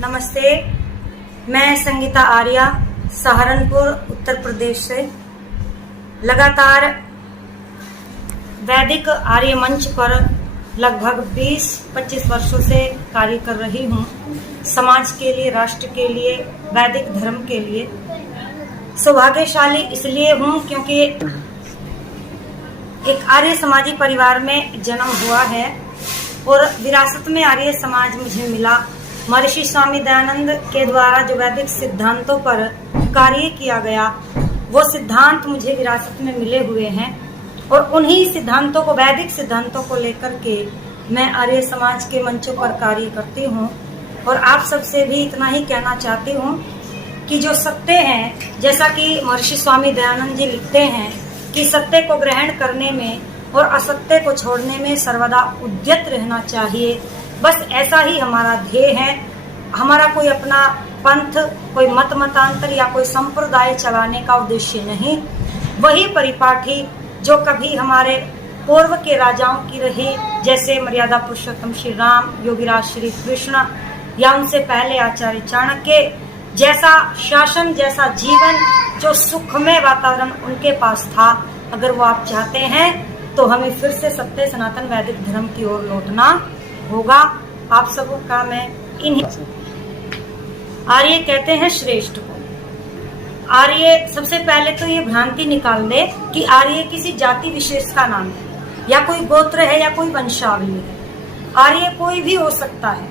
नमस्ते, मैं संगीता आर्या सहारनपुर उत्तर प्रदेश से लगातार वैदिक आर्य मंच पर लगभग 20-25 वर्षों से कार्य कर रही हूँ। समाज के लिए, राष्ट्र के लिए, वैदिक धर्म के लिए सौभाग्यशाली इसलिए हूँ क्योंकि एक आर्य समाजी परिवार में जन्म हुआ है और विरासत में आर्य समाज मुझे मिला। महर्षि स्वामी दयानंद के द्वारा जो वैदिक सिद्धांतों पर कार्य किया गया वो सिद्धांत मुझे विरासत में मिले हुए हैं और उन्हीं सिद्धांतों को, वैदिक सिद्धांतों को लेकर के मैं आर्य समाज के मंचों पर कार्य करती हूँ। और आप सबसे भी इतना ही कहना चाहती हूँ कि जो सत्य हैं, जैसा कि महर्षि स्वामी दयानंद जी लिखते हैं कि सत्य को ग्रहण करने में और असत्य को छोड़ने में सर्वदा उद्यत रहना चाहिए। बस ऐसा ही हमारा ध्येय है। हमारा कोई अपना पंथ, कोई मत मतांतर या कोई संप्रदाय चलाने का उद्देश्य नहीं। वही परिपाठी जो कभी हमारे पूर्व के राजाओं की रही, जैसे मर्यादा पुरुषोत्तम श्री राम, योगीराज श्री कृष्ण या उनसे पहले आचार्य चाणक्य, जैसा शासन, जैसा जीवन, जो सुखमय वातावरण उनके पास था, अगर वो आप चाहते हैं तो हमें फिर से सत्य सनातन वैदिक धर्म की ओर लौटना होगा। आप सबका मैं इन्हीं आर्य कहते हैं श्रेष्ठ को। आर्य, सबसे पहले तो ये भ्रांति निकाल दे कि आर्य किसी जाति विशेष का नाम है या कोई गोत्र है या कोई वंशावली है। आर्य कोई भी हो सकता है,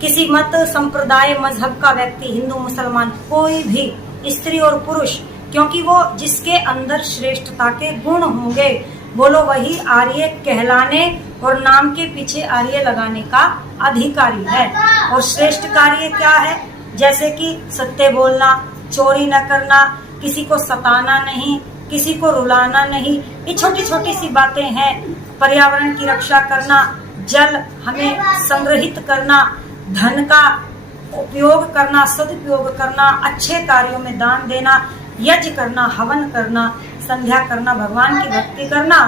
किसी मत, संप्रदाय, मजहब का व्यक्ति, हिंदू, मुसलमान, कोई भी, स्त्री और पुरुष, क्योंकि वो जिसके अंदर श्रेष्ठता के गुण होंगे बोलो वही आर्य कहलाने और नाम के पीछे आर्य लगाने का अधिकारी है। और श्रेष्ठ कार्य क्या है? जैसे कि सत्य बोलना, चोरी न करना, किसी को सताना नहीं, किसी को रुलाना नहीं, ये छोटी छोटी सी बातें हैं। पर्यावरण की रक्षा करना, जल हमें संग्रहित करना, धन का उपयोग करना, सदुपयोग करना, अच्छे कार्यों में दान देना, यज्ञ करना, हवन करना, संध्या करना, भगवान की भक्ति करना,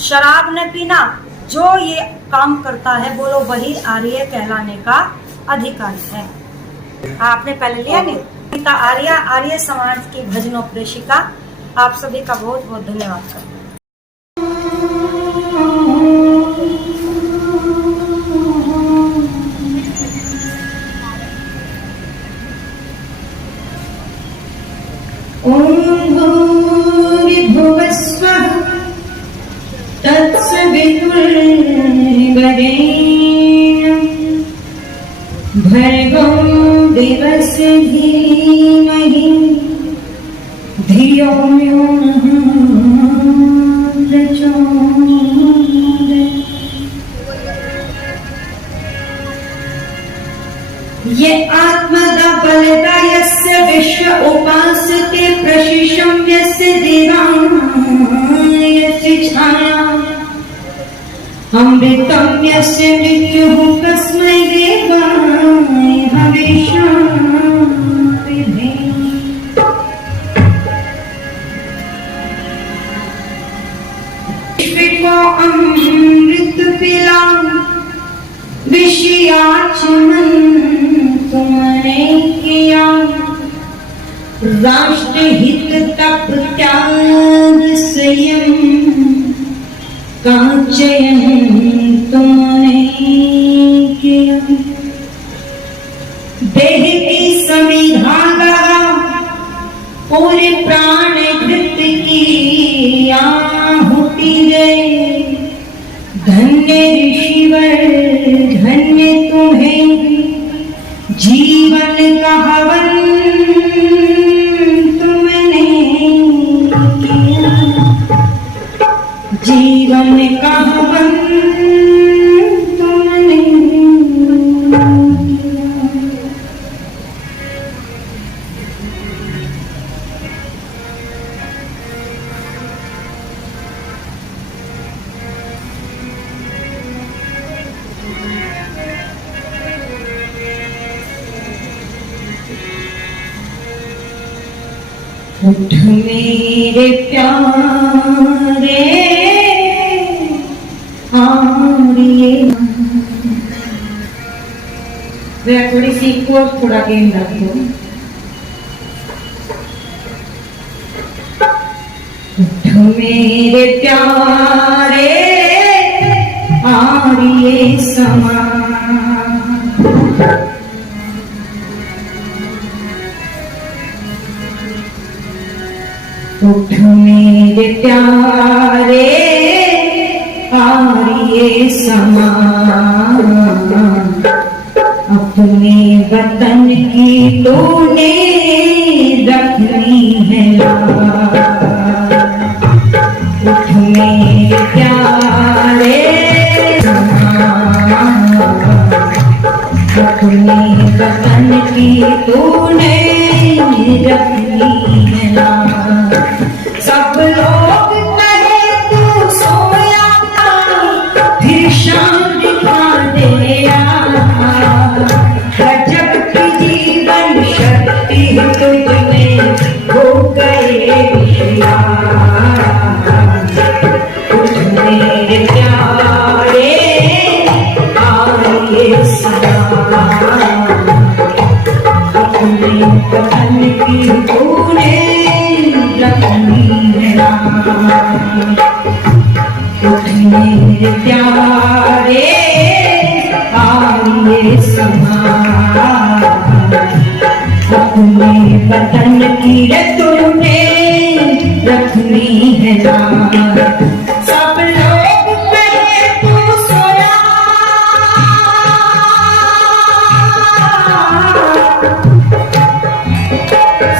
शराब न पीना, जो ये काम करता है बोलो वही आर्य कहलाने का अधिकारी है। आपने पहले लिया नहीं? गीता आर्या, आर्य समाज की भजनोपदेशिका। आप सभी का बहुत बहुत धन्यवाद करते हैं। भर्गो देवस्य धीमहि धियो यो नः प्रचोदयात्। ये आत्मदा बलदा यस्य विश्व उपासते प्रशिशं यस्य देवाः यस्य छाया अमृतं यस्य मृत्युः कस्मै देवाय हविषां विधेहि। विश्व अमृत पिला विषयाचमन तुमने किया। राष्ट्रहित तप त्याग संयम का चयन तुमने किया। देह की संविधान पूरे प्राण कृत की आहुति दे। धन्य ऋषिवर धन्य तुम्हें जीवन का हवन तुमने किया। जीवन का हवन तुमने किया। उठ मेरे प्यारे आर्य वे थोड़ी सी और थोड़ा गेम रख दो। उठ मेरे प्यारे आरिये समा, उठ मेरे प्यारे आरिये समा, अपने वतन की तूने रखनी है लाज। उठ मेरे प्यारे अपने वतन की तूने रखनी है लाज। सब लोग कहे तू सोया फिर शाम दिखा दे गजब की जीवन शक्ति तुझमें हो गए होशियार। उठ मेरे प्यारे आरिये समा, अपने वतन की तूने रखनी है लाज। उठ मेरे प्यारे आरिये समा, अपने वतन की तूने रखनी है लाज। सब लोग कहे तू सोया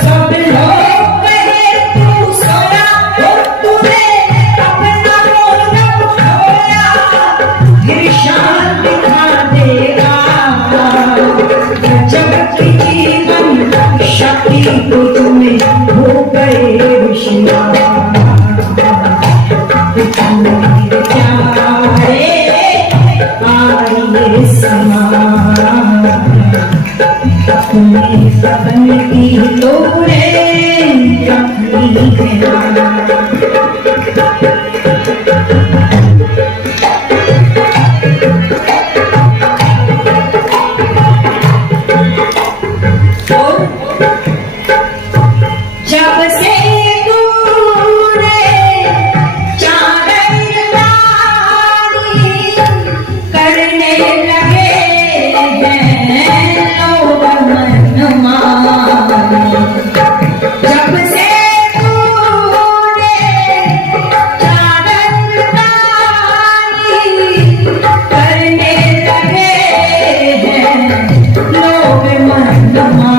सब लोग कहे तू सोया, तूने अपना रौनक खोया फिर शान दिखा देगा। गजब की जीवन शक्ति तुझमें हो गए होशियार। मेरे प्यारे आरिये समा, अपने वतन की तूने रखनी है लाज। जब से तूने चादर डाली करने लगे हैं लोग मनमानी। जब से तूने चादर डाली करने लगे हैं लोग मनमानी।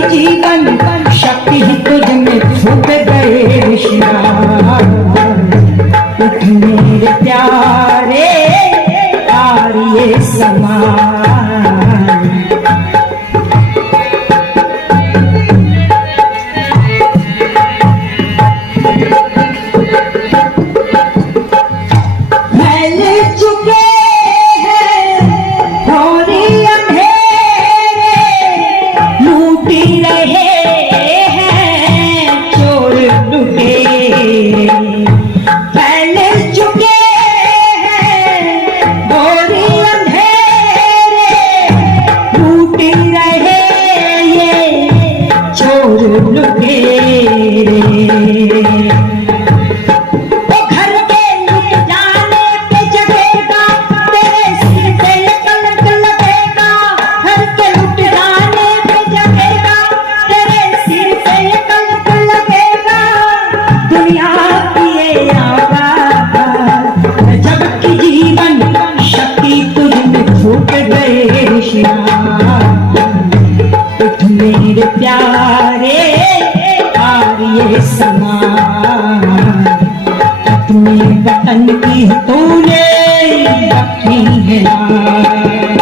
जीवन शक्ति तुझमें हो गए होशियार। मेरे प्यारे आरिये समा, मेरे प्यारे आरिये समा। लुटेरे। ओ घर के लुट जाने पे जगेगा, तेरे सिर पे ये कलंक लगेगा। घर के लुट जाने पे जगेगा, तेरे सिर पे ये कलंक लगेगा। दुनिया की ये आवाज़, जबकि जीवन शक्ति तुझमें फूट गए श्याम। उठ मेरे प्यारे आर्य समान, अपने वतन की तूने रखी है लाज।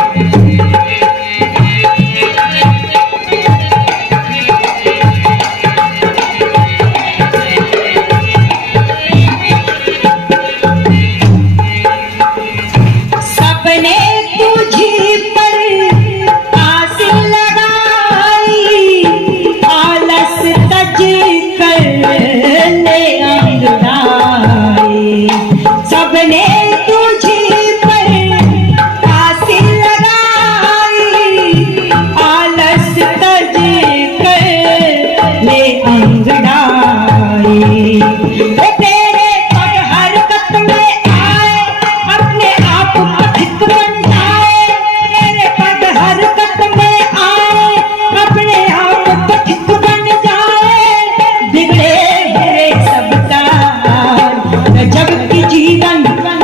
सबने तुझी पर आस लगाई, आलस तज कर ले अंगड़ाई। सबने तुझी पर आस लगाई, आलस तज कर ले अंगड़ाई। ओ तेरे पग हरकत में आए, अपने आप पथिक बन जाए। तेरे पग हरकत में आए, अपने आप पथिक बन जाए। बिगड़े हुए सब तार, जबकि जीवन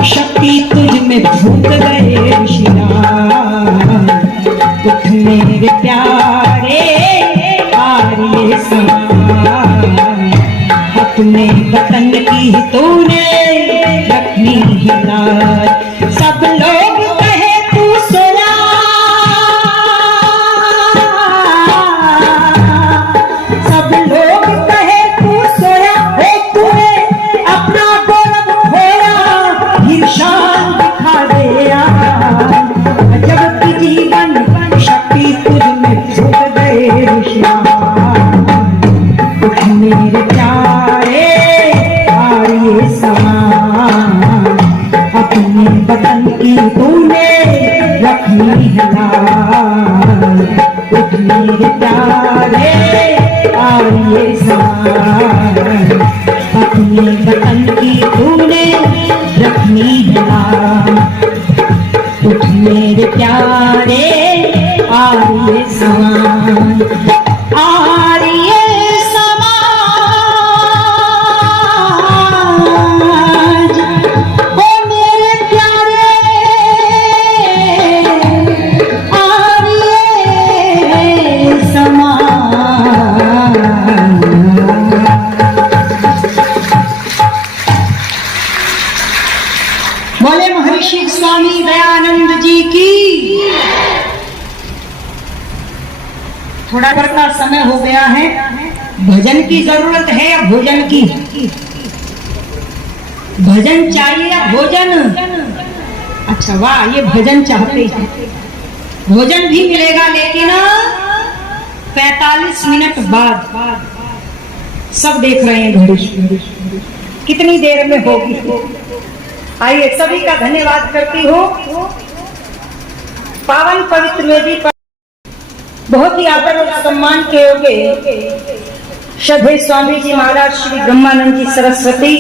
शक्ति तुझ में फूट गए श्याम। उठ मेरे प्यारे आर्य समान, अपने वतन की तूने रखनी है लाज। सब लोग कहे तू सोया, सब लोग कहे तू सोया। ओ तूने अपना गौरव खोया, ईर्षान दिखा दिया। जबकि जीवन शक्ति तुझ में फूट गए श्याम। उठ मेरे प्यारे आर्य समान, अपने वतन की तूने रखनी है लाज। उठ मेरे प्यारे आर्य समान, अपने वतन की तूने रखनी है लाज। उठ मेरे प्यारे आर्य समान, आर्य समाज। ओ मेरे प्यारे आर्य समाज। बोले महर्षि स्वामी दयानंद जी की। थोड़ा देर का समय हो गया है, भजन की जरूरत है या भोजन की? भजन चाहिए या भोजन? अच्छा वाह, ये भजन चाहते हैं। भोजन भी मिलेगा लेकिन 45 मिनट बाद। सब देख रहे हैं घड़ी कितनी देर में होगी। आइए सभी का धन्यवाद करती हूँ। पावन पवित्र वेदी पर बहुत ही आदर और सम्मान के योग्य श्रद्धेय स्वामी जी महाराज श्री ब्रह्मानंद जी सरस्वती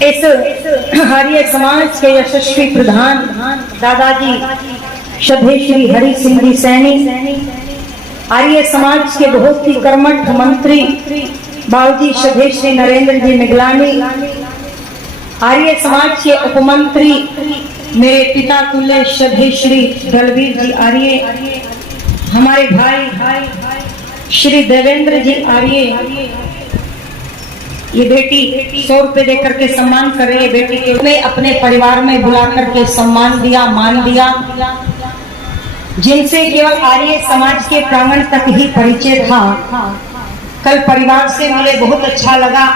इस आर्य समाज के यशस्वी प्रधान दादाजी श्रद्धेय श्री हरि सिंह जी सैनी, आर्य समाज के बहुत ही कर्मठ मंत्री बाबूजी श्रद्धेय श्री नरेंद्र जी मिगलानी, आर्य समाज के उपमंत्री मेरे पिता तुल्य श्रद्धेय श्री दलवीर जी आर्य, हमारे भाई श्री देवेंद्र जी आर्य। ये बेटी 100 रुपए देकर के सम्मान कर रही है। बेटी के मैं अपने परिवार में बुला करके सम्मान दिया, मान दिया, जिनसे केवल आर्य समाज के प्रांगण तक ही परिचय था। कल परिवार से मिले, बहुत अच्छा लगा।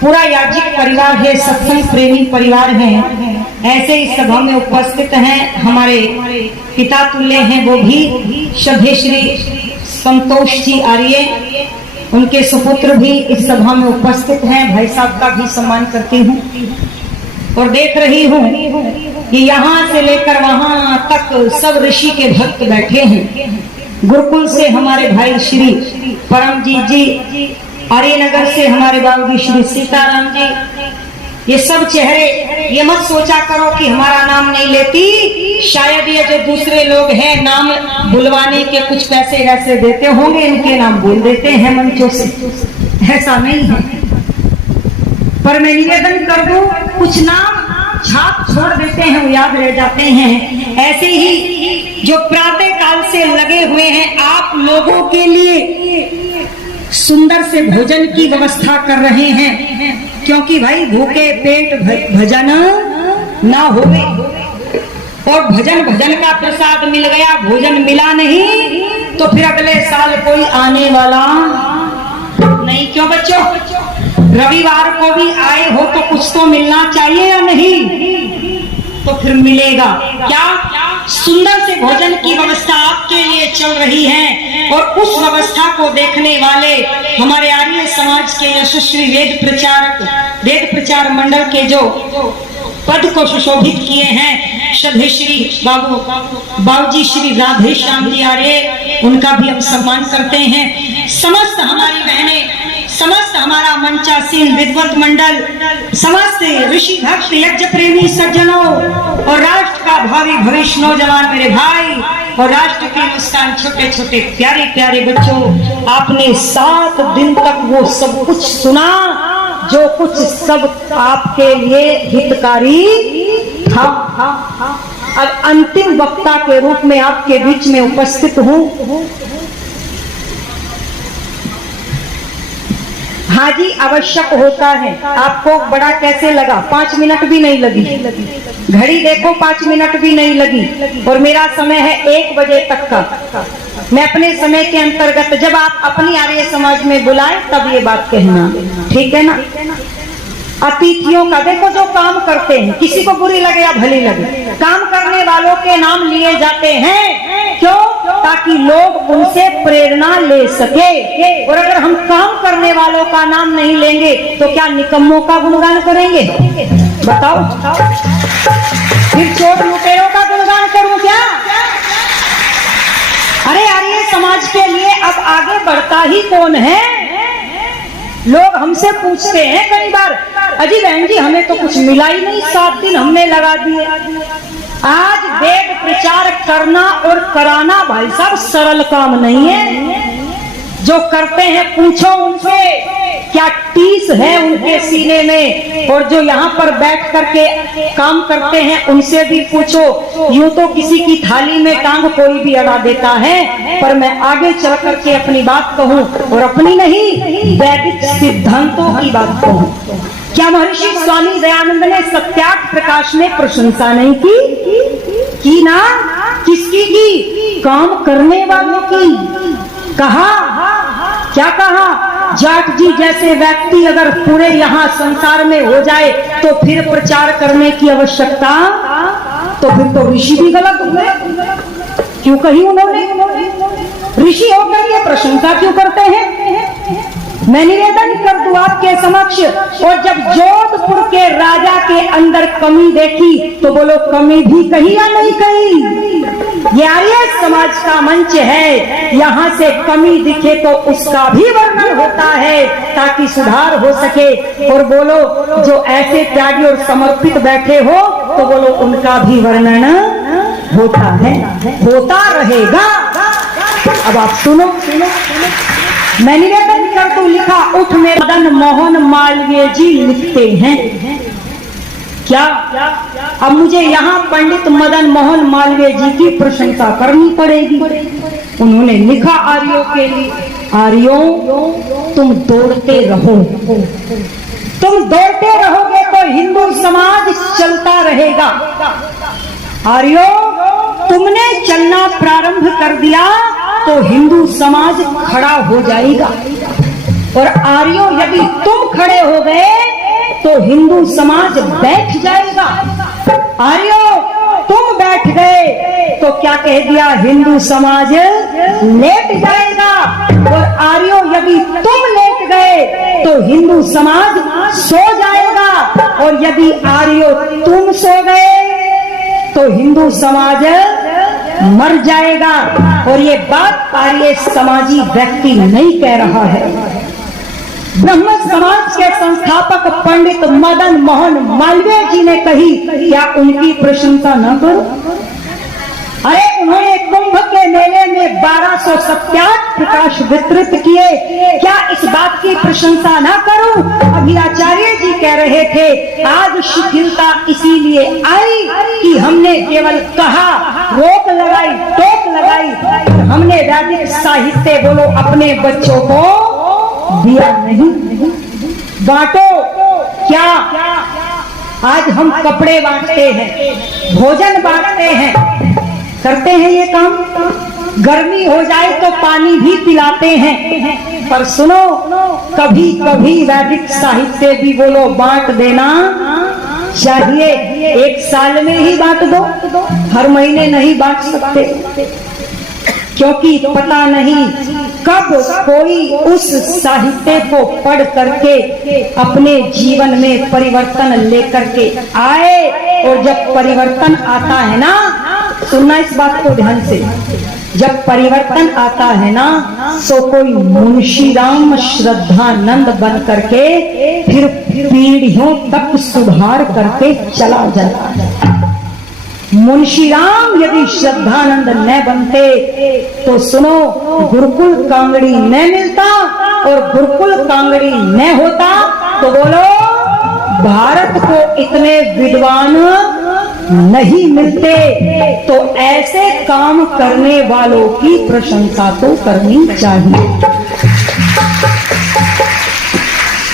पूरा याजिक परिवार है, सत्संग प्रेमी परिवार है। ऐसे इस सभा में उपस्थित हैं हमारे पिता तुल्य हैं, वो भी श्रद्धेय श्री संतोष जी आर्य, उनके सुपुत्र भी इस सभा में उपस्थित हैं। भाई साहब का भी सम्मान करती हूँ और देख रही हूँ कि यहाँ से लेकर वहां तक सब ऋषि के भक्त बैठे हैं। गुरुकुल से हमारे भाई श्री परमजीत जी, आर्यनगर से हमारे बाबूजी श्री सीताराम जी, ये सब चेहरे, ये मत सोचा करो कि हमारा नाम नहीं लेती, शायद ये जो दूसरे लोग हैं नाम बुलवाने के कुछ पैसे वैसे देते होंगे, इनके नाम बोल देते हैं मंचों से, ऐसा नहीं है। पर मैं निवेदन कर दूं, कुछ नाम छाप छोड़ देते हैं, वो याद रह जाते हैं। ऐसे ही जो प्रातः काल से लगे हुए हैं आप लोगों के लिए सुंदर से भोजन की व्यवस्था कर रहे हैं, क्योंकि भाई भूखे पेट भजन ना होवे, और भजन का प्रसाद मिल गया, भोजन मिला नहीं तो फिर अगले साल कोई आने वाला नहीं। क्यों बच्चों, रविवार को भी आए हो तो कुछ तो मिलना चाहिए या नहीं? तो फिर मिलेगा क्या? सुंदर से भोजन की व्यवस्था आपके लिए चल रही है, और उस व्यवस्था को देखने वाले हमारे आर्य समाज के यशस्वी वेद प्रचार मंडल के जो पद को सुशोभित किए हैं, श्रद्धेय श्री बाबूजी श्री राधे श्याम जी आर्य, उनका भी हम सम्मान करते हैं। समस्त हमारी बहनें, समस्त हमारा मंचासीन विद्वत मंडल, समस्त ऋषि भक्त यज्ञ प्रेमी सज्जनों, और राष्ट्र का भावी भविष्य नौजवान मेरे भाई, और राष्ट्र के मुस्कान छोटे छोटे प्यारे प्यारे बच्चों, आपने 7 दिन तक वो सब कुछ सुना जो कुछ सब आपके लिए हितकारी था। अब अंतिम वक्ता के रूप में आपके बीच में उपस्थित हूँ। हाँ जी, आवश्यक होता है। आपको बड़ा कैसे लगा? 5 मिनट भी नहीं लगी, घड़ी देखो 5 मिनट भी नहीं लगी, और मेरा समय है 1 बजे तक का। मैं अपने समय के अंतर्गत जब आप अपनी आर्य समाज में बुलाए तब ये बात कहना, ठीक है ना? अतिथियों का देखो, जो काम करते हैं, किसी को बुरी लगे या भली लगे, काम करने वालों के नाम लिए जाते हैं। क्यों? ताकि लोग उनसे प्रेरणा ले सके। और अगर हम काम करने वालों का नाम नहीं लेंगे तो क्या निकम्मों का गुणगान करेंगे? बताओ। फिर चोट लुटेरों का गुणगान करूं क्या? अरे आर्य समाज के लिए अब आगे बढ़ता ही कौन है? लोग हमसे पूछते हैं कई बार, अजी बहन जी हमें तो कुछ मिला ही नहीं, 7 दिन हमने लगा दिए। आज वेद प्रचार करना और कराना भाई साहब सरल काम नहीं है। जो करते हैं पूछो उनसे क्या टीस है उनके सीने में, और जो यहाँ पर बैठ करके काम करते हैं उनसे भी पूछो। यूं तो किसी की थाली में टांग कोई भी अड़ा देता है, पर मैं आगे चल करके अपनी बात कहूँ, और अपनी नहीं वैदिक सिद्धांतों की बात कहूँ। क्या महर्षि स्वामी दयानंद ने सत्याग्रह प्रकाश में प्रशंसा नहीं की ना? किसकी की? काम करने वालों की। कहा, क्या कहा? जाट जी जैसे व्यक्ति अगर पूरे यहाँ संसार में हो जाए तो फिर प्रचार करने की आवश्यकता, तो फिर तो ऋषि भी गलत हुए। क्यों कही उन्होंने? ऋषि होकर के प्रशंसा क्यों करते हैं? मैं निवेदन कर दूं आपके समक्ष, और जब जोधपुर के राजा के अंदर कमी देखी तो बोलो कमी भी कही या नहीं कही? ये आर्य समाज का मंच है, यहाँ से कमी दिखे तो उसका भी वर्णन होता है ताकि सुधार हो सके। और बोलो जो ऐसे त्यागी और समर्पित बैठे हो तो बोलो उनका भी वर्णन होता है, होता रहेगा। अब आप सुनो, मैं निवेदन कर दूं, लिखा उठ में मदन मोहन मालवीय जी लिखते हैं क्या? अब मुझे यहाँ पंडित मदन मोहन मालवीय जी की प्रशंसा करनी पड़ेगी। उन्होंने लिखा आर्यों के लिए, आर्यों तुम दौड़ते रहो, तुम दौड़ते रहोगे तो हिंदू समाज चलता रहेगा। आर्यों तुमने चलना प्रारंभ कर दिया तो हिंदू समाज खड़ा हो जाएगा, और आर्यों यदि तुम खड़े हो गए तो हिंदू समाज बैठ जाएगा। आर्यों तुम बैठ गए तो क्या कह दिया? हिंदू समाज लेट जाएगा। और आर्यों यदि तुम लेट गए तो हिंदू समाज सो जाएगा, और यदि आर्यों तुम सो गए तो हिंदू समाज मर जाएगा। और ये बात आर्य समाजी व्यक्ति नहीं कह रहा है, ब्रह्म समाज के संस्थापक पंडित मदन मोहन मालवीय जी ने कही। क्या उनकी प्रशंसा न करो? अरे उन्होंने कुंभ के मेले में 1267 प्रकाश वितरित किए, क्या इस बात की प्रशंसा ना करूं? अभी आचार्य जी कह रहे थे आज शिथिलता इसीलिए आई कि हमने केवल कहा, रोक लगाई, टोक लगाई, हमने वैदिक साहित्य बोलो अपने बच्चों को दिया नहीं। बांटो क्या? आज हम कपड़े बांटते हैं, भोजन बांटते हैं, करते हैं ये काम। गर्मी हो जाए तो पानी भी पिलाते हैं। पर सुनो, कभी कभी वैदिक साहित्य भी बोलो बांट देना चाहिए। एक साल में ही बांट दो, हर महीने नहीं बांट सकते, क्योंकि पता नहीं कब कोई उस साहित्य को पढ़ करके अपने जीवन में परिवर्तन लेकर के आए। और जब परिवर्तन आता है ना, सुनना इस बात को ध्यान से, जब परिवर्तन आता है ना तो कोई मुंशीराम श्रद्धानंद बन करके फिर पीढ़ियों तक सुधार करके चला जाता है। मुंशीराम यदि श्रद्धानंद न बनते तो सुनो, गुरुकुल कांगड़ी न मिलता, और गुरुकुल कांगड़ी न होता तो बोलो भारत को इतने विद्वान नहीं मिलते। तो ऐसे काम करने वालों की प्रशंसा तो करनी चाहिए।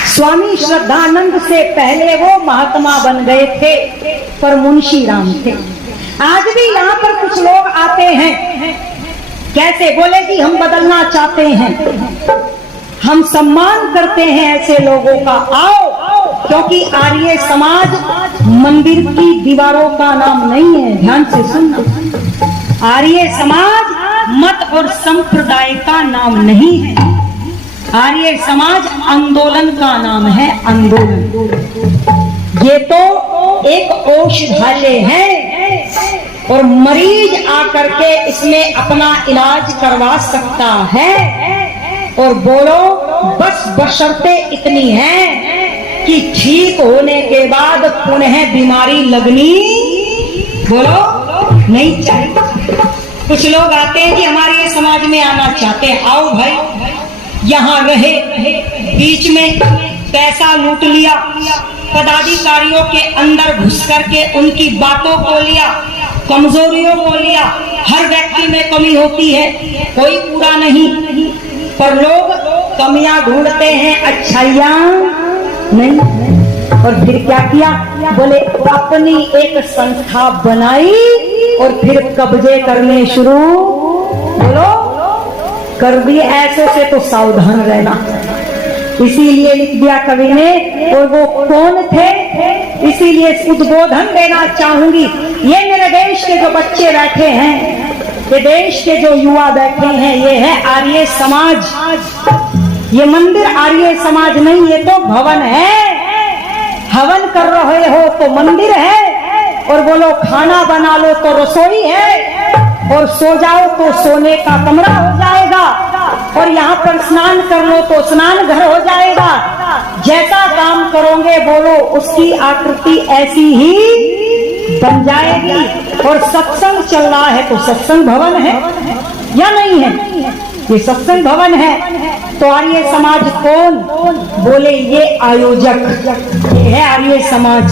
स्वामी श्रद्धानंद से पहले वो महात्मा बन गए थे, पर मुंशी राम थे। आज भी यहाँ पर कुछ लोग आते हैं, कैसे बोले जी हम बदलना चाहते हैं, हम सम्मान करते हैं ऐसे लोगों का। आओ, क्योंकि आर्य समाज मंदिर की दीवारों का नाम नहीं है, ध्यान से सुनना। आर्य समाज मत और संप्रदाय का नाम नहीं है, आर्य समाज आंदोलन का नाम है, आंदोलन। ये तो एक औषधालय है और मरीज आकर के इसमें अपना इलाज करवा सकता है। और बोलो बस बशर्ते इतनी है कि ठीक होने के बाद पुनः बीमारी लगनी बोलो नहीं चाहिए। कुछ लोग आते हैं कि हमारे समाज में आना चाहते हैं, आओ भाई यहाँ रहे, बीच में पैसा लूट लिया, पदाधिकारियों के अंदर घुस करके उनकी बातों को लिया, कमजोरियों को लिया। हर व्यक्ति में कमी होती है, कोई पूरा नहीं, पर लोग कमियां ढूंढते हैं, अच्छाइयां नहीं। और फिर क्या किया, बोले अपनी एक संस्था बनाई और फिर कब्जे करने शुरू बोलो कर दिए। ऐसे से तो सावधान रहना, इसीलिए लिख दिया कवि ने। और वो कौन थे, इसीलिए उद्बोधन देना चाहूंगी। ये मेरे देश के जो बच्चे बैठे हैं, ये देश के जो युवा बैठे हैं, ये है आर्य समाज। ये मंदिर आर्य समाज नहीं, ये तो भवन है। हवन कर रहे हो तो मंदिर है, और बोलो खाना बना लो तो रसोई है, और सो जाओ तो सोने का कमरा हो जाएगा, और यहाँ पर स्नान कर लो तो स्नान घर हो जाएगा। जैसा काम करोगे बोलो उसकी आकृति ऐसी ही बन जाएगी। और सत्संग चल रहा है तो सत्संग भवन है या नहीं है, ये सत्संग भवन है। तो आर्य समाज कौन, बोले ये आयोजक, ये है आर्य समाज।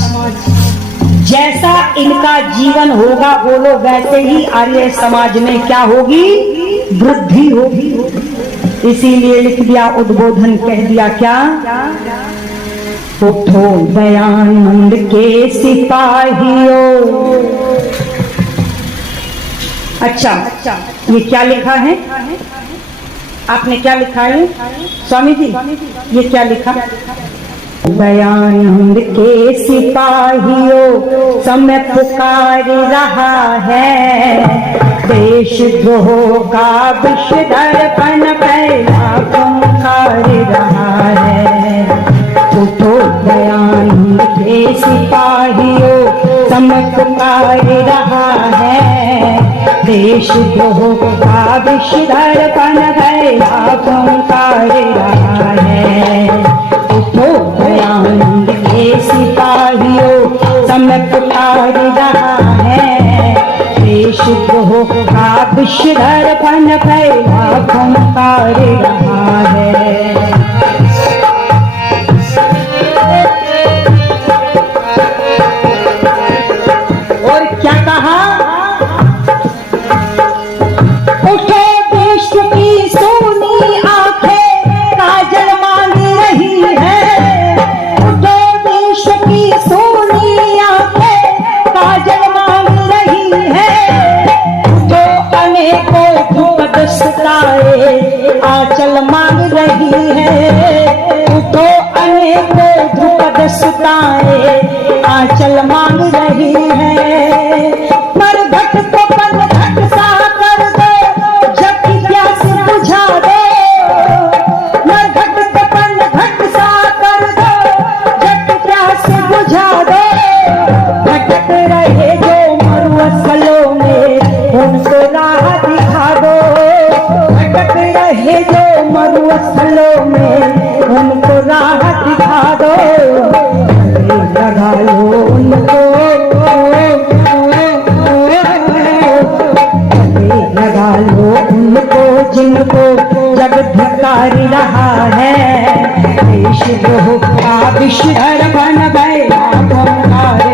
जैसा इनका जीवन होगा बोलो वैसे ही आर्य समाज में क्या होगी, वृद्धि होगी। इसीलिए लिख दिया, उद्बोधन कह दिया क्या, उठो दयानंद के सिपाहियों। अच्छा, ये क्या लिखा है, आपने क्या लिखा है स्वामी जी, ये क्या लिखा, दयानंद के सिपाहियों समय पुकार रहा है, देश द्रोह का विष दर्पण पहला पुकार रहा है। उठो दयानंद के सिपाहियों समय पुकार रहा है, देश देशद्रोह का विषधर बन गया ओंकार रहा है। उठो दयानंद के सिपाहियों समय पुकार रहा है। देशद्रोह का विषधर बन गया ओंकार रहा है। और क्या कहा? उठो देश की सोनी आंखें काजल मांग रही है। उठो देश की सोनी आंखें काजल मांग रही है। उठो अनेकों ध्रुपद सितारे आंचल मांग रही है। उठो अनेकों ध्रुपद सितारे आंचल मांग रही है। मरघट को पनघट सा कर दो, जग की प्यास बुझा दो। मरघट को पनघट सा कर दो, जग की प्यास बुझा दो। भटक रहे जो मरुस्थलों में उनको राह दिखा दो। भटक रहे जो मरुस्थलों में उनको राह दिखा दो। लगा लो उनको, लगा लो उनको जिनको जग धिक्कार रहा है। देशद्रोह का विषधर बन गया ओंकार रहा है।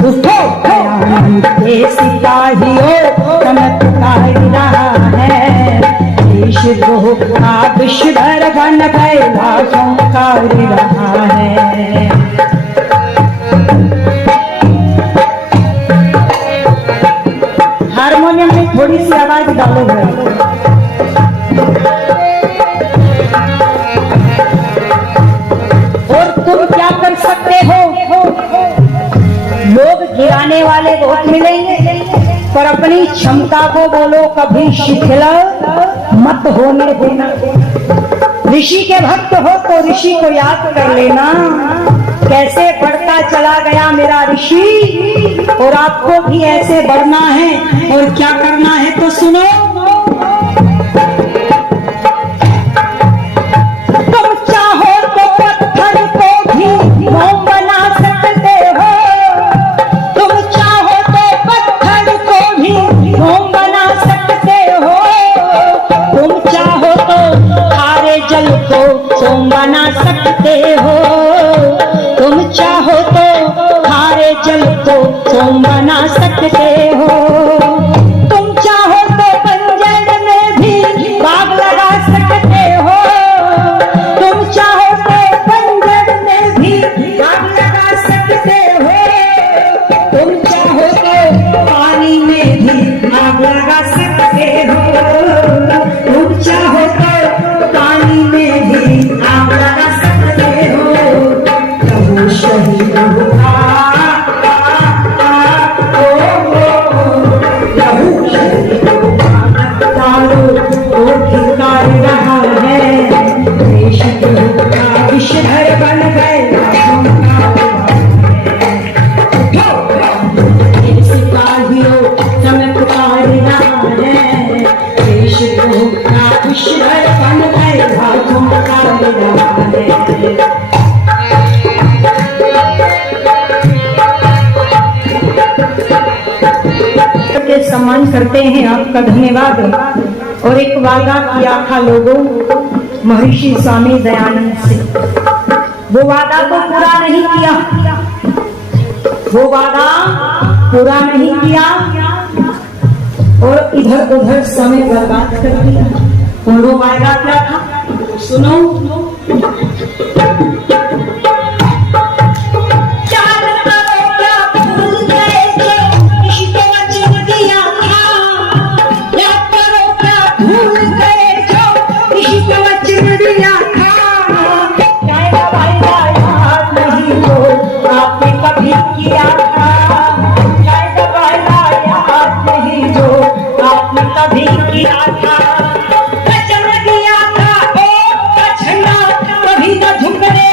उठो दयानंद के सिपाहियों समय पुकार रहा है। देशद्रोह का विषधर बन गया ओंकार रहा है। हारमोनियम में थोड़ी सी आवाज डालो भाई। और तुम क्या कर सकते हो? लोग गिराने वाले बहुत मिलेंगे, पर अपनी क्षमता को बोलो कभी शिथिल मत होने देना। ऋषि के भक्त हो तो ऋषि को याद कर लेना, कैसे बढ़ता चला गया मेरा ऋषि। और आपको भी ऐसे बढ़ना है। और क्या करना है तो सुनो। तुम चाहो तो पत्थर को भी मोम बना सकते हो। तुम चाहो तो पत्थर को भी मोम बना सकते हो। तुम चाहो तो खारे जल को सोम बना सकते हो। तुम चाहो तो खारे जल को सोम बना सकते हो। तुम चाहो तो बंजर में भी बाग लगा सकते हो। तुम चाहो तो बंजर में भी बाग लगा सकते हो। तुम चाहो तो पानी में भी आग लगा सकते हो। तुम चाहो तो पानी में भी आग लगा सकते हो। प्रभु शहीद हुआ, प्रभु शहीद हुआ, धिक्कार रहा है। देशद्रोह का विषधर बन गया सिपाहियों समय पुकार रहा है। देशद्रोह का विषधर बन गया ओंकार रहा है। के सम्मान करते हैं, आपका धन्यवाद। और एक वादा किया था लोगों महर्षि स्वामी दयानंद से, वो वादा तो पूरा नहीं किया। वो वादा पूरा नहीं किया और इधर उधर समय बर्बाद कर दिया। और वो वादा क्या था सुनो। कभी न झुकने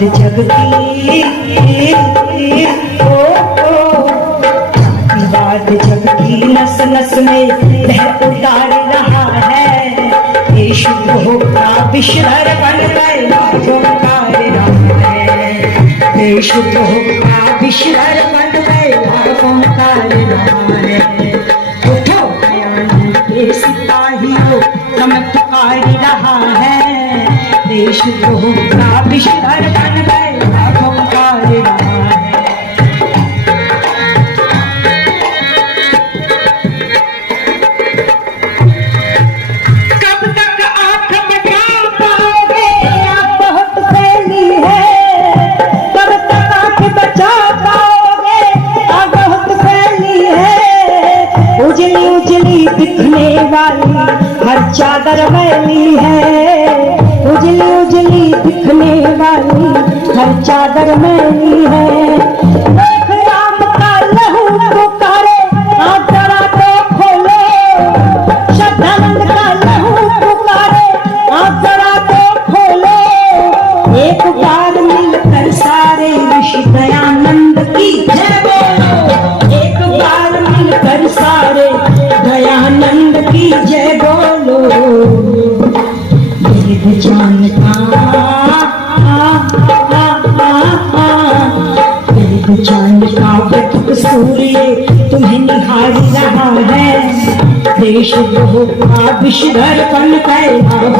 बात जगती बात जगती नस नस में वह उतार रहा है। ये शुद्ध होगा विश्वर बन गए ओंकार रहा है। ये शुद्ध होगा विश्वर बन गए ओंकार रहा है। उठो दयानंद के सिपाहियों चमत्कार रहा है। ये शुद्ध होगा विश्वर बन गए ओंकार रहा है। उजली उजली दिखने वाली हर चादर मैली है। उजली उजली दिखने वाली हर चादर मैली है। देख राम का लहू पुकारे हाथ जरा तो खोलो। श्रद्धानंद का लहू पुकारे हाथ जरा तो खोलो। एक बार मिलकर सारे ऋषि दयानंद की जय बोलो। एक बार मिलकर सारे दयानंद की जय बोलो। वेद जानता वेद जानता वृत्त सूर्य तुम्हें निहार रहा है। देश होगा विश्वर बन गए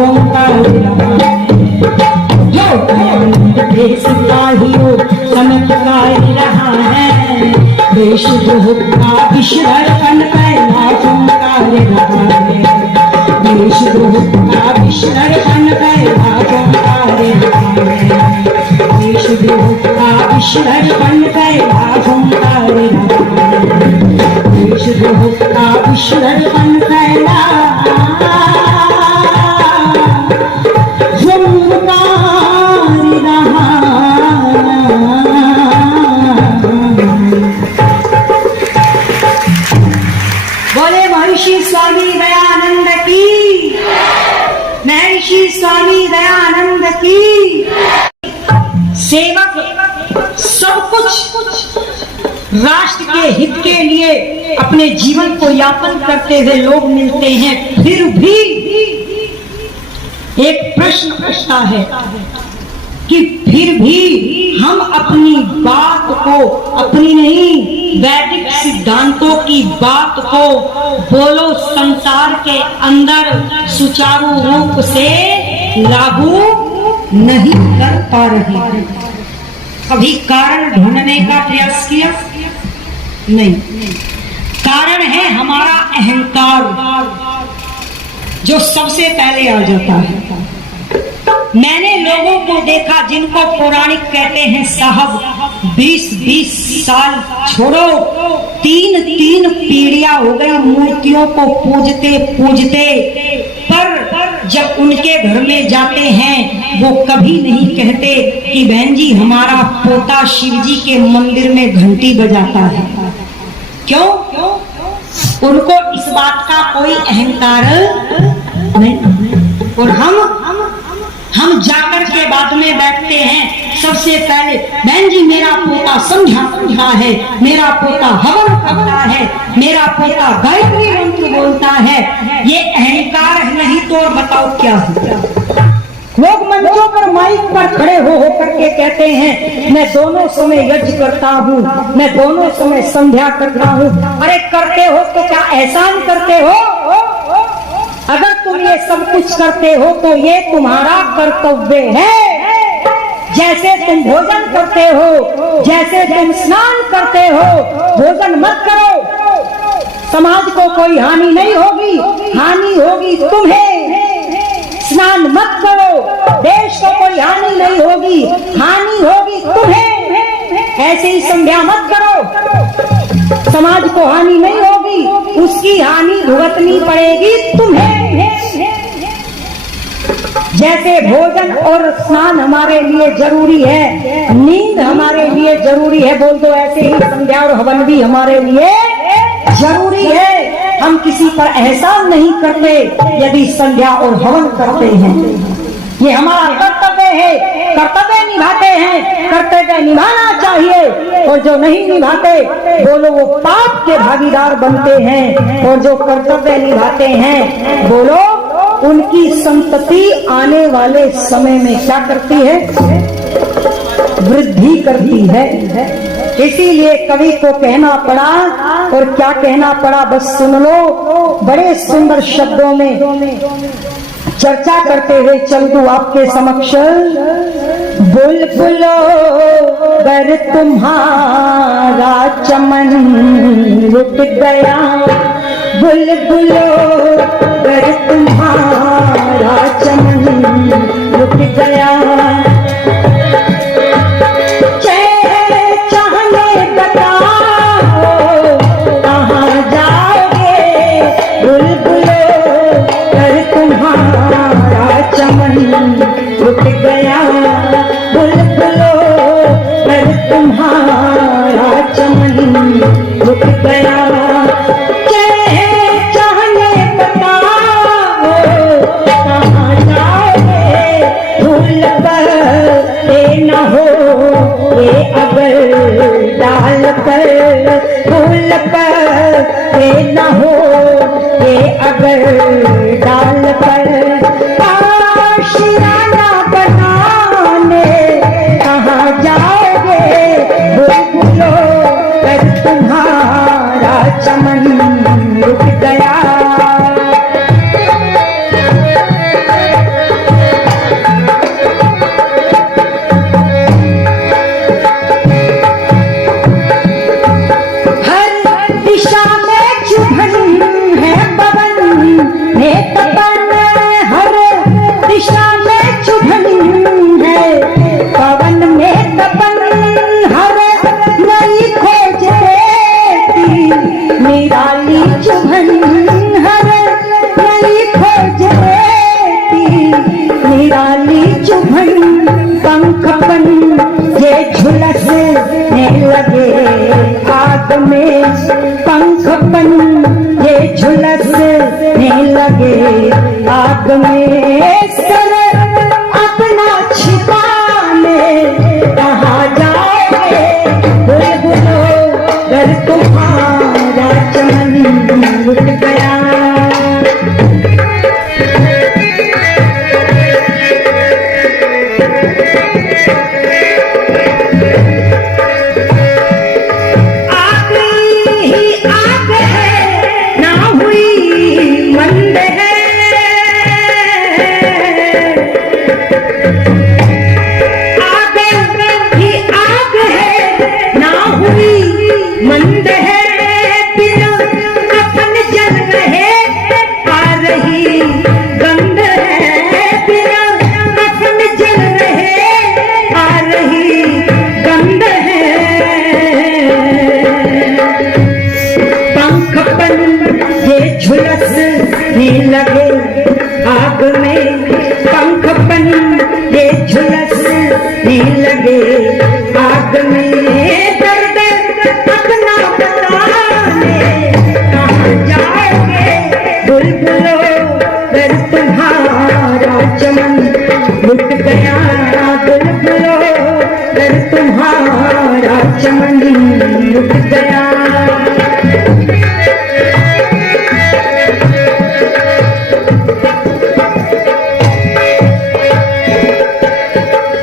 ओंकार रहा है। जो दयानंद के सिपाहियों चमत्कार रहा है। देश होगा विश्वर बन गए ओंकार रहा है। देश होगा विश्वर बन गए ओंकार रहा है। देश होगा विश्वर बन गए ओंकार रहा है। देश होगा विश्वर बन गया बोले महर्षि स्वामी दयानंद की। महर्षि स्वामी दयानंद की। सेवक सब कुछ राष्ट्र के हित के लिए अपने जीवन को यापन करते हुए लोग मिलते हैं। फिर भी एक प्रश्न उठता है कि फिर भी हम अपनी बात को, अपनी नहीं वैदिक सिद्धांतों की बात को बोलो संसार के अंदर सुचारू रूप से लागू नहीं कर पा रहे। कभी कारण ढूंढने का प्रयास किया? नहीं। कारण है हमारा अहंकार जो सबसे पहले आ जाता है। मैंने लोगों को देखा जिनको पौराणिक कहते हैं साहब 20-20 साल छोड़ो 3-3 पीढ़ियां हो गई मूर्तियों को पूजते पूजते, पर जब उनके घर में जाते हैं वो कभी नहीं कहते कि बहन जी हमारा पोता शिव जी के मंदिर में घंटी बजाता है। क्यों? उनको इस बात का कोई अहंकार नहीं। और हम जाकर के बाद में बैठते हैं सबसे पहले बहन जी मेरा पोता समझा है, मेरा पोता हवन करता है, मेरा पोता गायत्री मंत्र बोलता है। ये अहंकार नहीं तो और बताओ क्या होगा? लोग मंचों पर माइक पर खड़े हो करके कहते हैं मैं दोनों समय यज्ञ करता हूँ, मैं दोनों समय संध्या करता हूँ। अरे करते हो तो क्या एहसान करते हो? अगर तुम ये सब कुछ करते हो तो ये तुम्हारा कर्तव्य है। जैसे तुम भोजन करते हो, जैसे तुम स्नान करते हो, भोजन मत करो, समाज को कोई हानि नहीं होगी, हानि होगी तुम्हें। स्नान मत करो, देश को कोई हानि नहीं होगी, हानि होगी तुम्हें। ऐसे ही संध्या मत करो, समाज को हानि नहीं होगी, उसकी हानि भुगतनी पड़ेगी तुम्हें। जैसे भोजन और स्नान हमारे लिए जरूरी है, नींद हमारे लिए जरूरी है, बोल दो ऐसे ही संध्या और हवन भी हमारे लिए जरूरी है। हम किसी पर एहसान नहीं करते यदि संध्या और हवन करते हैं, ये हमारा कर्तव्य है। कर्तव्य निभाते हैं, कर्तव्य निभाना चाहिए, और जो नहीं निभाते बोलो वो पाप के भागीदार बनते हैं। और जो कर्तव्य निभाते हैं बोलो उनकी संतति आने वाले समय में क्या करती है? वृद्धि करती है। इसीलिए कवि को कहना पड़ा, और क्या कहना पड़ा बस सुन लो, बड़े सुंदर शब्दों में चर्चा करते हुए चल दूं आपके समक्ष। बुलबुलो गर तुम्हारा चमन लुट गया, बुलबुलो गर तुम्हारा चमन लुट गया, लुट गया, बुलबुलो पर तुम्हारा चमन लुट गया, चाहने बताओ कहाँ जाओगे, भूल पर न हो ये अगर डाल पर, भूल पर न हो ये अगर डाल पर, शिराना बनाने कहाँ जाओगे, बुलबुलो पर तुम्हारा चमन लुट गया। हर दिशा में चुभन है पवन में तपन, हर दिशा में चुभन है पवन में तपन, हर नई खोज देती निराली चुभन, हर नई खोज देती निराली चुभन, पंखपन ये झुलसने लगे आग में, पंखपन ये झुलसने लगे आग में, सर अपना छिपाने कहाँ जाओगे, बुलबुलो गर तुम्हारा चमन लुट गया। आग ही आग है ना हुई मंद है, आग ही आग है ना हुई मंद है, बिना कफन जल रहे आ रही गंध है, बिना कफन जल रहे आ रही गंध है, पंखपन ये झुलसने लगे आग में, पंखपन ये झुलसने लगे आग में, दर्द अपना बताने कहाँ जाओगे, बुलबुलो गर तुम्हारा चमन लुट गया, बुलबुलो गर तुम्हारा चमन लुट गया।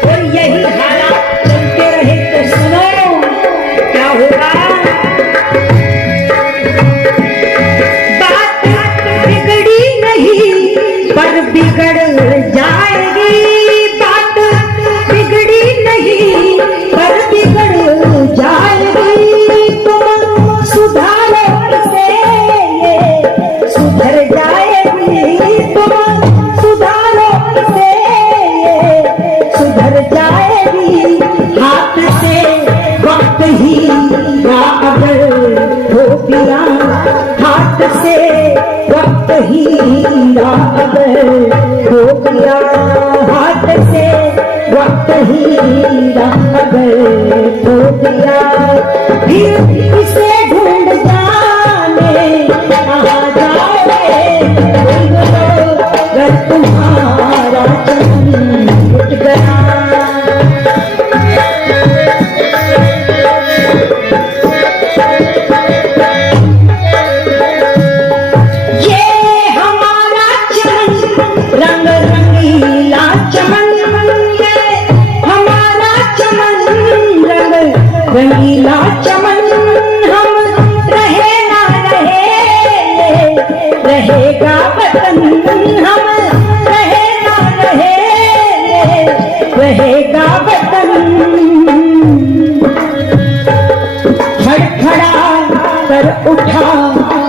और यही हालात चलते रहे तो सुनो क्या होगा, बात बिगड़ी नहीं पर बिगड़ जाएगी, बात बिगड़ी नहीं पर बिगड़ जाएगी, तुम सुधारो इसे ये सुधर जाएगी, तुम सुधारो इसे ये सुधर जाएगी, हाथ से वक्त ही या अगर हो गया, हाथ से वक्त ही या अगर हो गया, हाथ से वक्त ही या अगर हो गया, फिर इसे ढूंढ जाने कहाँ जाओगे, बुलबुलो गर तुम्हारा चमन लुट गया। हम रहे ना रहे, रहेगा वतन। खड़खड़ा कर उठा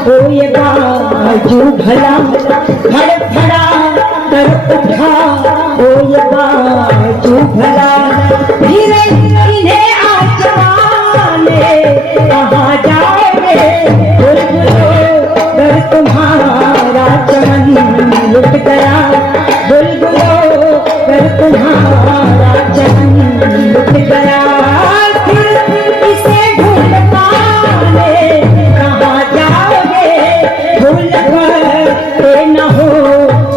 हो ये बाजू भला, खड़खड़ा कर उठा हो ये बाजू भला। फिर इन्हें आसमाने कहाँ जाओगे, बुलबुलो अगर तुम्हारा चमन लुट गया, बुलबुलो अगर तुम्हारा चमन लुट गया। फिर इसे ढूंढ पाने कहाँ जाओगे, भूल कर न हो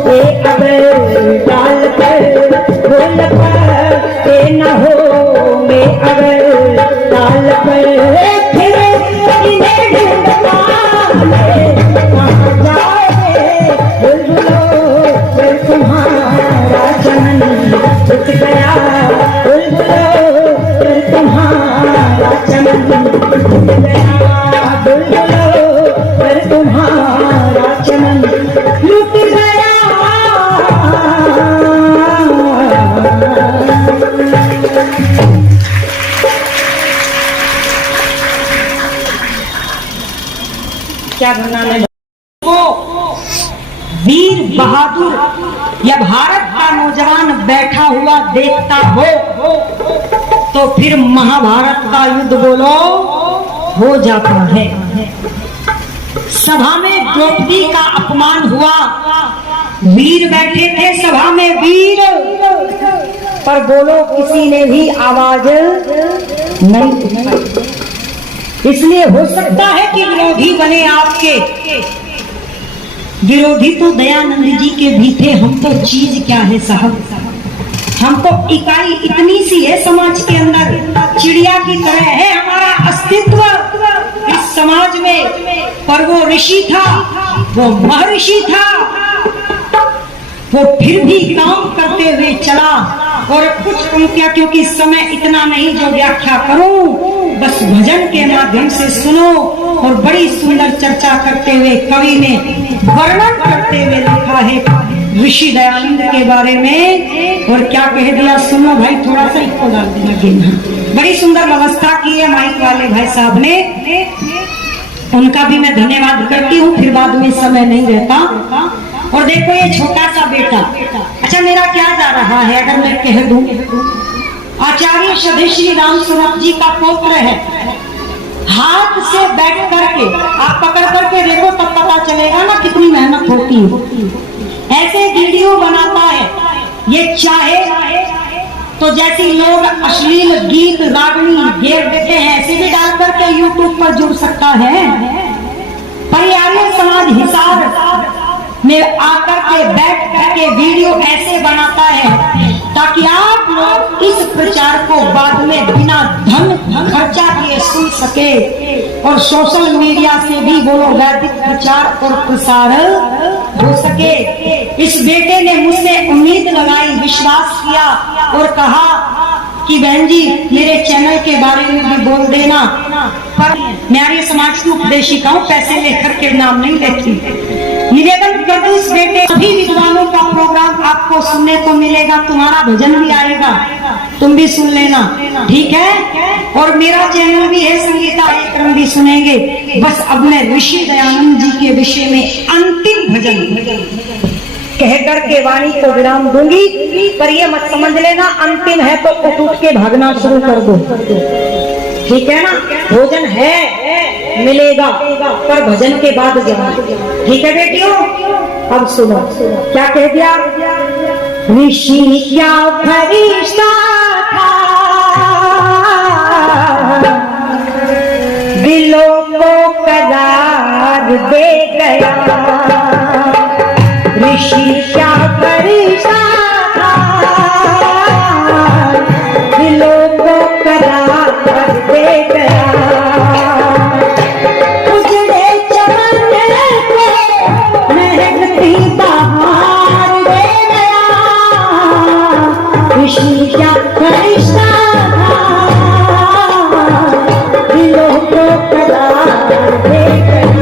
ये अगर डाल कर, भूल कर न हो मैं अगर डाल पर। फिर इन्हें ढूंढ पाने कहाँ जाओगे, बुलबुलो अगर तुम्हारा चमन लुट गया, बुलबुलो अगर तुम्हारा चमन लुट गया, बुलबुलो अगर तुम्हारा चमन लुट गया। क्या बनाने को वीर बहादुर या भारत का नौजवान बैठा हुआ देखता हो तो फिर महाभारत का युद्ध बोलो हो जाता है। सभा में द्रौपदी का अपमान हुआ, वीर बैठे थे सभा में वीर, पर बोलो किसी ने भी आवाज नहीं उठाई। इसलिए हो सकता है कि विरोधी बने आपके, विरोधी तो दयानंद जी के भी थे। हम तो चीज क्या है साहब, हम तो इकाई इतनी सी है समाज के अंदर, चिड़िया की तरह है हमारा अस्तित्व इस समाज में। पर वो ऋषि था, वो महर्षि था, वो फिर भी काम करते हुए चला। और कुछ पंक्तियां, क्योंकि समय इतना नहीं जो व्याख्या करूं, बस भजन के माध्यम से सुनो। और बड़ी सुंदर चर्चा करते हुए कवि ने वर्णन करते हुए लिखा है ऋषि दयानंद के बारे में। और क्या कह दिया सुनो भाई, थोड़ा सा इसको डाल देना गेम। बड़ी सुंदर व्यवस्था की है माइक वाले भाई साहब ने, उनका भी मैं धन्यवाद करती हूँ, फिर बाद में समय नहीं रहता। और देखो ये छोटा सा बेटा, अच्छा मेरा क्या जा रहा है अगर मैं कह दूं, आचार्य श्री राम स्वरूप जी का पौत्र है। हाथ से बैठ करके आप पकड़ करके देखो तब पता चलेगा ना कितनी मेहनत होती है। ऐसे वीडियो बनाता है, ये चाहे तो जैसी लोग अश्लील गीत रागनी घेर देते हैं ऐसे भी डाल करके यूट्यूब पर जुड़ सकता है। परिवार समाज हिसार में आकर के बैठ करके वीडियो ऐसे बनाता है ताकि आप लोग इस प्रचार को बाद में बिना धन खर्चा किए सुन सके। और सोशल मीडिया से भी बोलो वैदिक प्रचार और प्रसार हो सके। इस बेटे ने मुझसे उम्मीद लगाई, विश्वास किया और कहा कि बहन जी मेरे चैनल के बारे में भी बोल देना। पर मैं आर्य समाज की उपदेशिका हूं, पैसे लेकर के नाम नहीं लेती। निवेदन कर दूं इस बेटे, सभी विद्वानों का प्रोग्राम आपको सुनने को मिलेगा, तुम्हारा भजन भी आएगा, तुम भी सुन लेना, ठीक है। और मेरा चैनल भी है संगीता कार्यक्रम भी सुनेंगे। बस अब मैं ऋषि दयानंद जी के विषय में अंतिम भजन कह करके वाणी को विराम दूंगी। पर ये मत समझ लेना अंतिम है तो उठ के भागना शुरू कर दो, ठीक है ना। भोजन है मिलेगा पर भजन के बाद जाना, ठीक है बेटियों। अब सुनो क्या कह दिया, ऋषि क्या फरिश्ता था, दिलों को करार दे गया। ऋषि क्या फरिश्ता था, दिलों को करार दे गया। उजड़े चमन को महकती बहार दे गया। ऋषि क्या फरिश्ता था, दिलों को करार दे गया।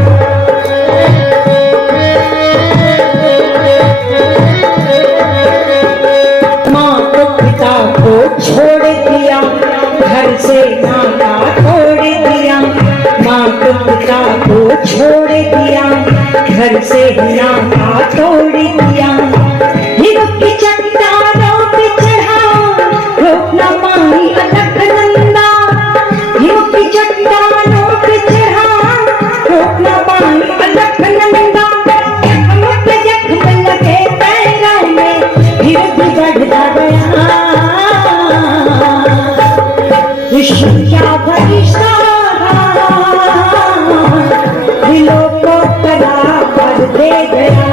घर से नाता तोड़ दिया। हिमक की चट्टानों पे चढ़ा रोक न पाई अलकनंदा। हिमक की चट्टानों पे चढ़ा रोक न पाई अलकनंदा। जख्म लगे पैरों में फिर भी बढ़ता गया। विश्व क्या फरिश्ता दिलों को करार दे गया।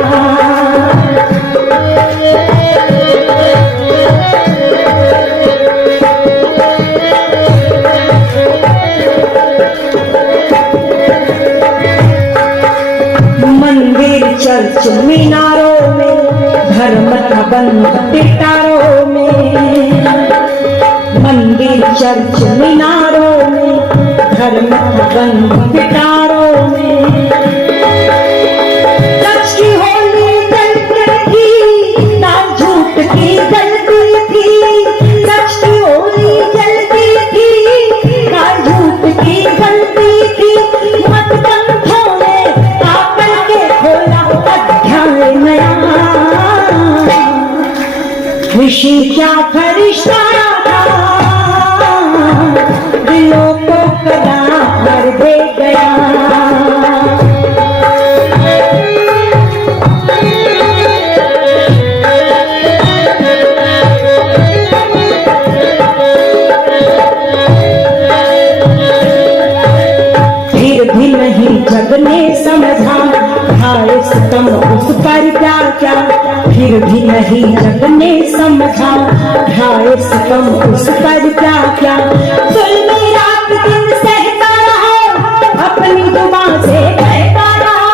मंदिर चर्च मीनारों में धर्म का बंद पिटारों में। मंदिर चर्च मीनारों में धर्म का बंद पिटारों में। सच की होली जलती थी ना झूठ की जलती थी। सच की होली जलती थी ना झूठ की जलती थी। मत पंथों ने तापल के खोला अध्याय नया। ऋषि क्या फरिश्ता दिलों को करार दे गया। फिर भी नहीं जग ने समझा हाय सितम उस पर क्या क्या। फिर भी नहीं जग ने समझा हाय सितम उस पर क्या क्या। जुल्मी रात दिन सहता रहा अपनी जुबान से कहता रहा।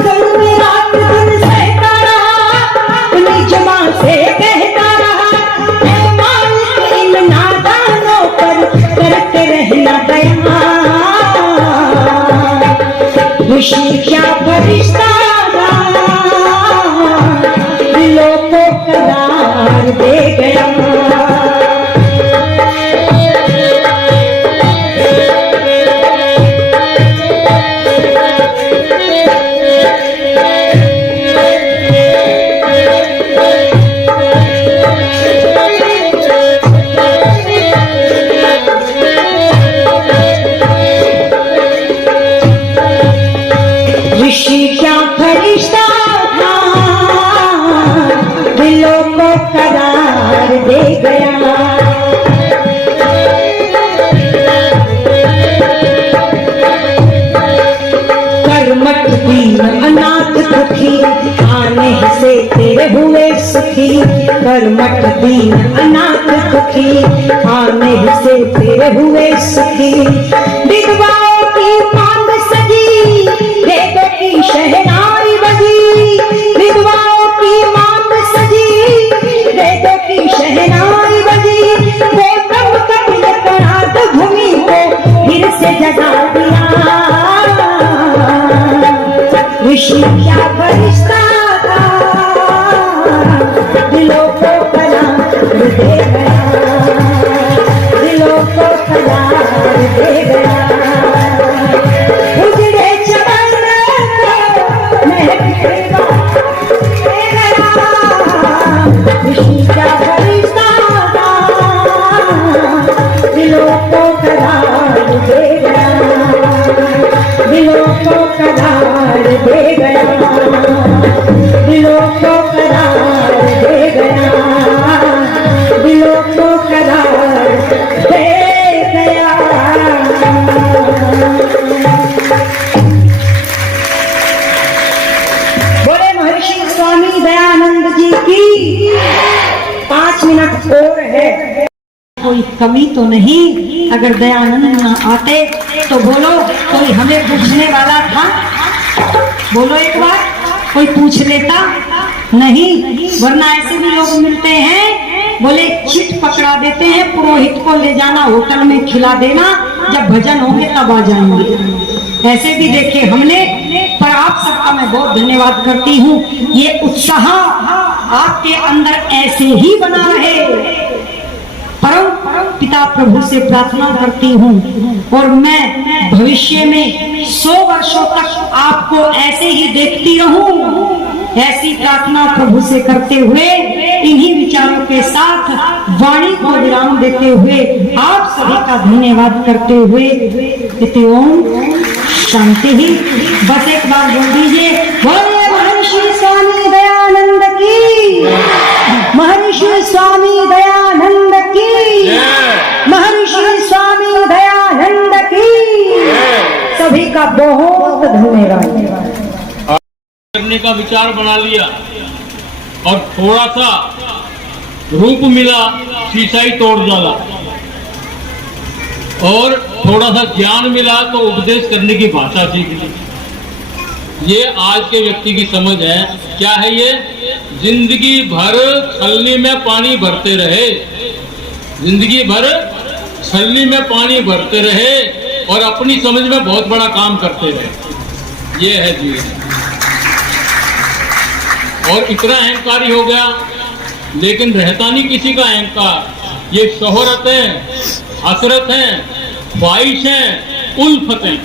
जुल्मी रात दिन सहता रहा अपनी जुबान से कहता रहा। ऐ मालिक इन नादानों पर करते रहना दया। ऋषि क्या फरिश्ता दिलों को करार दे गया। ऋषि क्या फरिश्ता था दिलों को करार दे गया। कर्मठ दीन अनाथ दुखी आने से तेरे हुए सुखी। कर्मठ दीन अनाथ दुखी आने से तेरे हुए सुखी। विधवाओं की मांग सजी वेदों की शहनाई बजी। विधवाओं की मांग सजी वेदों की शहनाई बजी। वो कब कपिल अपराध भूमि को फिर से जगा दिया। ऋषि क्या फरिश्ता था दिलों को करार दे गया। दिलों को करार दे गया। उजड़े चमन महकेगा दे गया। ऋषि क्या फरिश्ता था दिलों को करार दे गया। दिलों को करार दे गया। दिलों को करार दे गया। दिलों को करार दे गया। बोले महर्षि स्वामी दयानंद जी की। 5 मिनट और है। कोई कमी तो नहीं। अगर दयानंद ना आते तो बोलो कोई हमें पूछने वाला था? बोलो एक बार कोई पूछ लेता? नहीं, वरना ऐसे भी लोग मिलते हैं बोले चिट पकड़ा देते हैं पुरोहित को ले जाना होटल में खिला देना, जब भजन होंगे तब आ जाएंगे। ऐसे भी देखे हमने। पर आप सबका मैं बहुत धन्यवाद करती हूँ। ये उत्साह आपके अंदर ऐसे ही बना है। परम पिता प्रभु से प्रार्थना करती हूँ और मैं भविष्य में 100 वर्षों तक आपको ऐसे ही देखती रहूं। ऐसी प्रार्थना प्रभु से करते हुए इन्हीं विचारों के साथ वाणी को विराम देते हुए आप सभी का धन्यवाद करते हुए इति ओम शांति ही। बस एक बार बोल दीजिए, बोले महर्षि स्वामी दयानंद की, महर्षि स्वामी दयानंद की, महर्षि स्वामी दयानंद की। सभी का बहुत धन्यवाद। करने का विचार बना लिया और थोड़ा सा रूप मिला, शीशाई तोड़ डाला, और थोड़ा सा ज्ञान मिला तो उपदेश करने की भाषा सीख ली। ये आज के व्यक्ति की समझ है। क्या है ये? जिंदगी भर छलनी में पानी भरते रहे, जिंदगी भर छलनी में पानी भरते रहे और अपनी समझ में बहुत बड़ा काम करते रहे। ये है जीवन। और इतना अहंकारी हो गया, लेकिन रहता नहीं किसी का अहंकार। ये शोहरत है, हसरत है, ख्वाहिशें, उल्फतें।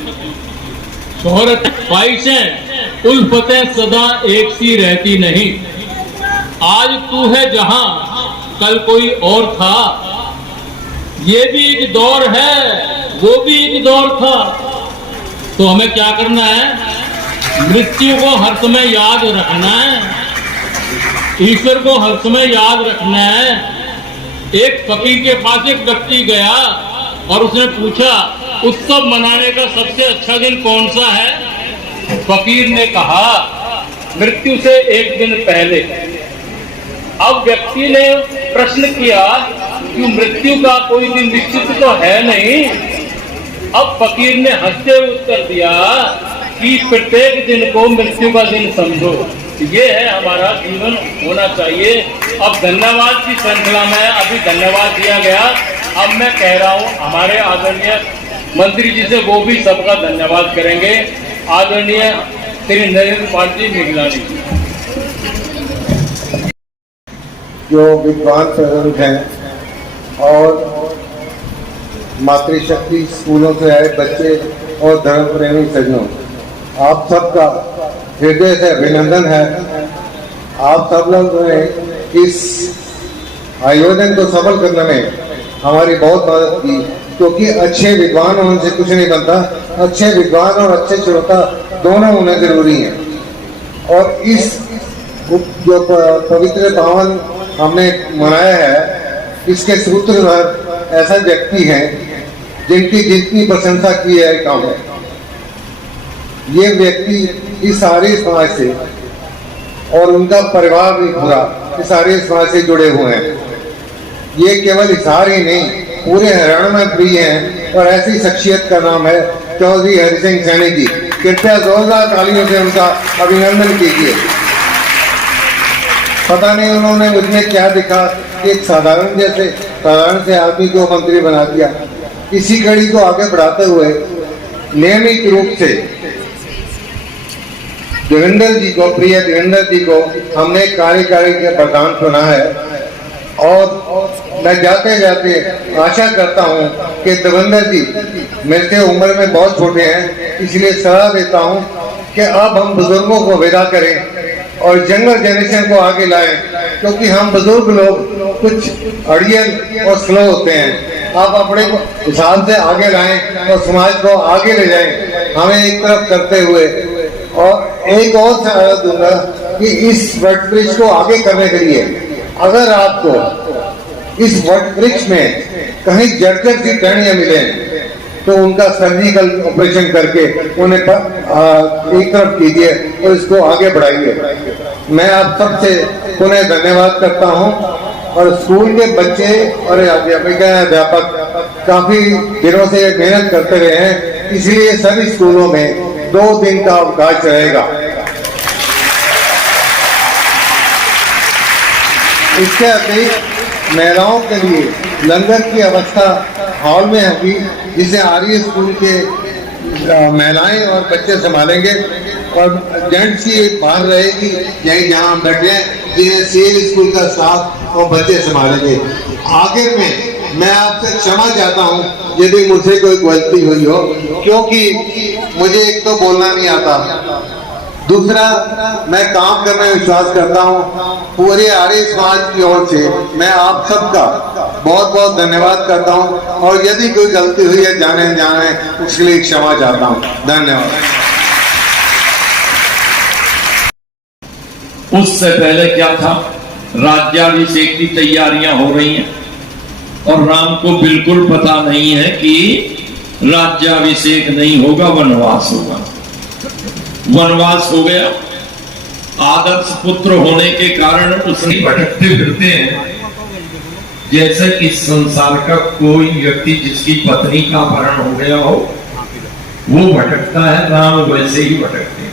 शोहरत, ख्वाहिशें, उल्फतें सदा एक सी रहती नहीं। आज तू है जहां, कल कोई और था। ये भी एक दौर है, वो भी एक दौर था। तो हमें क्या करना है? मृत्यु को हर समय याद रखना है, ईश्वर को हर समय याद रखना है। एक फकीर के पास एक व्यक्ति गया और उसने पूछा, उत्सव मनाने का सबसे अच्छा दिन कौन सा है? फकीर ने कहा, मृत्यु से एक दिन पहले। अब व्यक्ति ने प्रश्न किया कि मृत्यु का कोई दिन निश्चित तो है नहीं। अब फकीर ने हंसते हुए उत्तर दिया कि प्रत्येक दिन को मृत्यु का दिन समझो। ये है हमारा जीवन होना चाहिए। अब धन्यवाद की श्रृंखला में अभी धन्यवाद दिया गया। अब मैं कह रहा हूँ हमारे आदरणीय मंत्री जी से, वो भी सबका धन्यवाद करेंगे। आदरणीय श्री नरेंद्र पाल जी निगलानी, जो विद्वान सदन हैं और मातृशक्ति स्कूलों से आए बच्चे और धर्म प्रेमी सज्जनों, आप सबका हृदय से अभिनंदन है। आप सब लोग ने इस आयोजन को सफल करने में हमारी बहुत मदद की, क्योंकि अच्छे विद्वान होने से कुछ नहीं बनता। अच्छे विद्वान और अच्छे श्रोता दोनों होने जरूरी हैं। और इस जो पवित्र पावन हमने मनाया है, इसके सूत्रधार ऐसा व्यक्ति हैं जिनकी जितनी प्रशंसा की है कम है। ये व्यक्ति इस सारे समाज से और उनका परिवार भी पूरा इस आर्य समाज से जुड़े हुए हैं। ये केवल हिसार ही नहीं, पूरे हरियाणा में प्रिय हैं। और ऐसी शख्सियत का नाम है चौधरी हरि सिंह सैनी जी। कृपया जोरदार तालियों से उनका अभिनंदन कीजिए। पता नहीं उन्होंने मुझमें क्या दिखा कि एक साधारण से आदमी को मंत्री बना दिया। इसी कड़ी को आगे बढ़ाते हुए नियमित रूप से देवेंद्र जी को, प्रिय देवेंद्र जी को हमने कार्यकारी के प्रधान चुना है। और मैं जाते जाते आशा करता हूं कि देवेंद्र जी मेरे से उम्र में बहुत छोटे हैं, इसलिए सलाह देता हूं कि अब हम बुजुर्गों को विदा करें और यंगर जनरेशन को आगे लाएं, क्योंकि हम बुजुर्ग लोग कुछ अड़ियल और स्लो होते हैं। आप अपने हिसाब से आगे लाएं और समाज को आगे ले जाएं, हमें एक तरफ करते हुए। और एक और सलाह दूंगा कि इस वट वृक्ष को आगे करने के लिए अगर आपको इस वट वृक्ष में कहीं जर्जर सी टहनियां मिले तो उनका सर्जिकल ऑपरेशन करके उन्हें एक तरफ कीजिए और इसको आगे बढ़ाइए। मैं आप सबसे पुनः धन्यवाद करता हूं। और स्कूल के बच्चे और अध्यापक काफी दिनों से मेहनत करते रहे हैं, इसलिए सभी स्कूलों में 2 दिन का अवकाश रहेगा। इसके अतिरिक्त महिलाओं के लिए लंगर की व्यवस्था हॉल में होगी, जिसे आर्य स्कूल के महिलाएं और बच्चे संभालेंगे और जेंट्स की बाहर रहेगी, यही जहां हम बैठे हैं, जिन्हें सीएल स्कूल का स्टाफ और बच्चे संभालेंगे। आखिर में मैं आपसे क्षमा चाहता हूँ यदि मुझसे कोई गलती हुई हो, क्योंकि मुझे एक तो बोलना नहीं आता, दूसरा मैं काम करने में विश्वास करता हूँ। पूरे आर्य समाज की ओर से मैं आप सबका बहुत बहुत धन्यवाद करता हूँ, और यदि कोई गलती हुई है जाने जाने उसके लिए क्षमा चाहता हूँ। धन्यवाद। उससे पहले क्या था, राज्याभिषेक की तैयारियां हो रही हैं और राम को बिल्कुल पता नहीं है कि राज्याभिषेक नहीं होगा, वनवास होगा। वनवास हो गया। आदर्श पुत्र होने के कारण उसने भटकते फिरते हैं, जैसे इस संसार का कोई व्यक्ति जिसकी पत्नी का अपहरण हो गया हो वो भटकता है, राम वैसे ही भटकते हैं।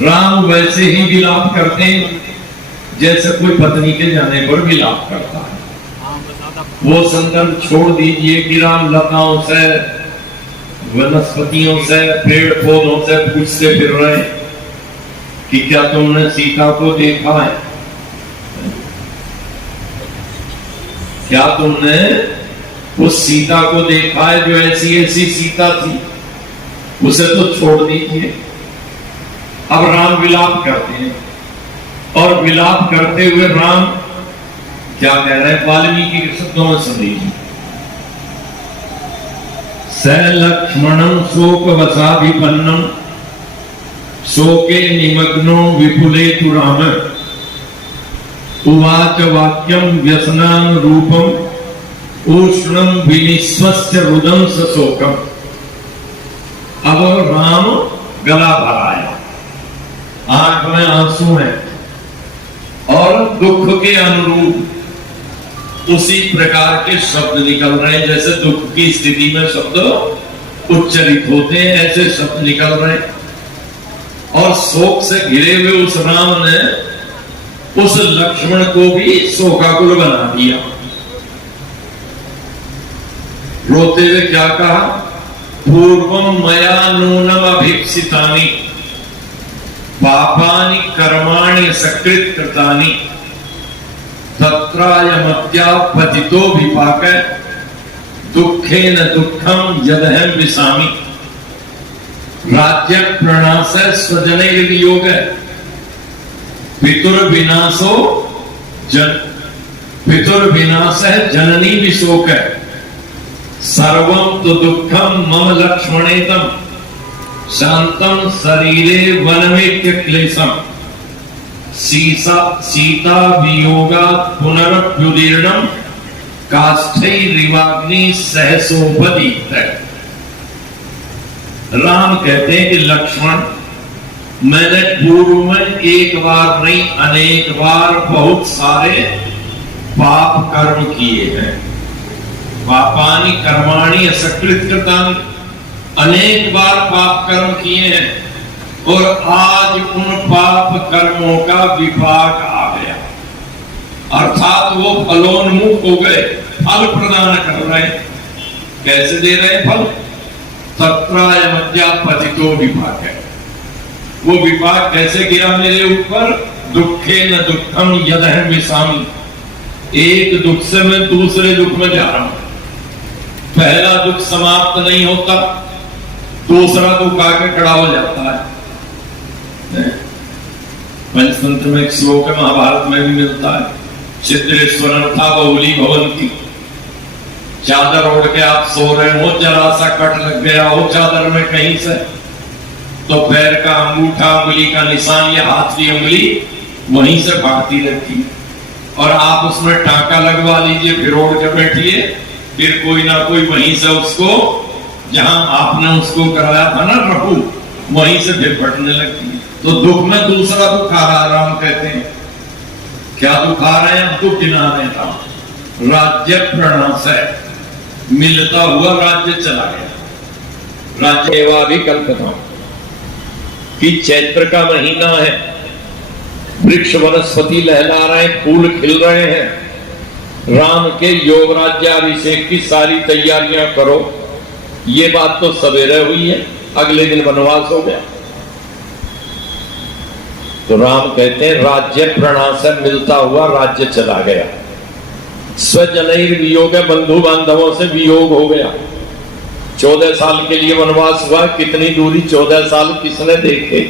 राम वैसे ही विलाप करते हैं जैसे कोई पत्नी के जाने पर विलाप करता है। वो संदर्भ छोड़ दीजिए कि राम लताओं से, वनस्पतियों से, पेड़ पौधों से पूछते फिर रहे कि क्या तुमने सीता को देखा है, क्या तुमने उस सीता को देखा है जो ऐसी ऐसी सीता थी, उसे तो छोड़ दीजिए। अब राम विलाप करते हैं, और विलाप करते हुए राम क्या कह रहे हैं, वाल्मीकि के शब्दों में सुनिए। स लक्ष्मणं शोक वसाभिपन्नं शोके निमग्नो विपुलेतु राम उवाच वाक्यं व्यसनान रूपम उष्णं विनिश्वस्य रुदं शोकम। अब राम गला भर आया, आंख में आंसू है, और दुख के अनुरूप उसी प्रकार के शब्द निकल रहे हैं जैसे दुख की स्थिति में शब्द उच्चरित होते हैं, ऐसे शब्द निकल रहे हैं। और शोक से घिरे हुए उस राम ने उस लक्ष्मण को भी शोकाकुल बना दिया। रोते हुए क्या कहा, पूर्वम मया नूनम अभीप्सितानि पापानि कर्माणि सकृत कृतानि तत्रायमत्यापतितो विपाक दुखेन दुःखं यदहं विशामि। राज्य प्रणाश स्वजनैर्वियोग पितुर्विनाशो पितुर्विनाश जननी विशोक सर्वं तो दुःखं मम लक्ष्मणेतम शांतम शरीरे वनमेत्य क्लेशम सीता वियोगात् पुनरभ्युदीर्णं काष्ठैरिवाग्नि सहसोपदीप्त। राम कहते हैं कि लक्ष्मण, मैंने पूर्व में एक बार नहीं अनेक बार बहुत सारे पाप कर्म किए हैं। पापानि कर्माणि असकृत कृतानि, अनेक बार पाप कर्म किए हैं, और आज उन पाप कर्मों का विपाक आ गया, अर्थात वो फलोन्मुख हो गए, फल प्रदान कर रहे हैं। कैसे दे रहे हैं फल, तत्रायमत्यापतितो विपाक है। वो विपाक कैसे गिरा मेरे ऊपर, दुखेन दुःखं यदहं विशामि। एक दुख से मैं दूसरे दुख में जा रहा हूं। पहला दुख समाप्त नहीं होता, दूसरा दुख आके खड़ा हो जाता है। पंचतंत्र में एक श्लोक है, महाभारत में भी मिलता है, छिद्रेश्वरं था बहुली भवंती। चादर ओढ़ के आप सो रहे हो, जरा सा कट लग गया हो चादर में कहीं से, तो पैर का अंगूठा, उंगली का निशान या हाथ की उंगली वहीं से भागती रहती है, और आप उसमें टाका लगवा लीजिए, फिर ओढ़ के बैठिए, फिर कोई ना कोई वहीं से उसको, जहां आपने उसको कराया था ना रफू, वहीं से फिर फटने लगती है। तो दुख में दूसरा दुख आ रहा, राम कहते हैं क्या दुख आ रहे हैं, दुख गिना रहे राम। राज्य प्रणाश है, मिलता हुआ राज्य चला गया। राज्य भी कल्पना कि चैत्र का महीना है, वृक्ष वनस्पति लहला रहे हैं, फूल खिल रहे हैं, राम के योग राज्याभिषेक की सारी तैयारियां करो। ये बात तो सवेरे हुई है, अगले दिन वनवास हो गया। तो राम कहते हैं राज्य प्रणाश, मिलता हुआ राज्य चला गया। स्वजनैर वियोग, बंधु बांधवों से वियोग हो गया। 14 साल के लिए वनवास हुआ। कितनी दूरी 14 साल किसने देखे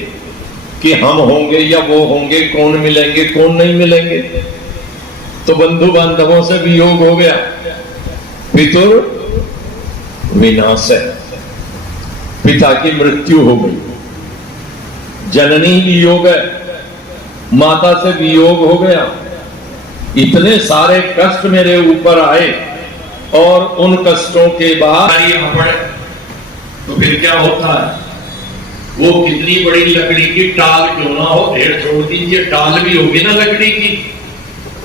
कि हम होंगे या वो होंगे, कौन मिलेंगे कौन नहीं मिलेंगे। तो बंधु बांधवों से वियोग हो गया। पितुर विनाश है, पिता की मृत्यु हो गई। जननी वियोग है, माता से वियोग हो गया। इतने सारे कष्ट मेरे ऊपर आए और उन कष्टों के बाद यहाँ पड़े तो फिर क्या होता है? वो कितनी बड़ी लकड़ी की टाल क्यों ना हो, ढेर छोड़ दीजिए, टाल भी होगी ना लकड़ी की,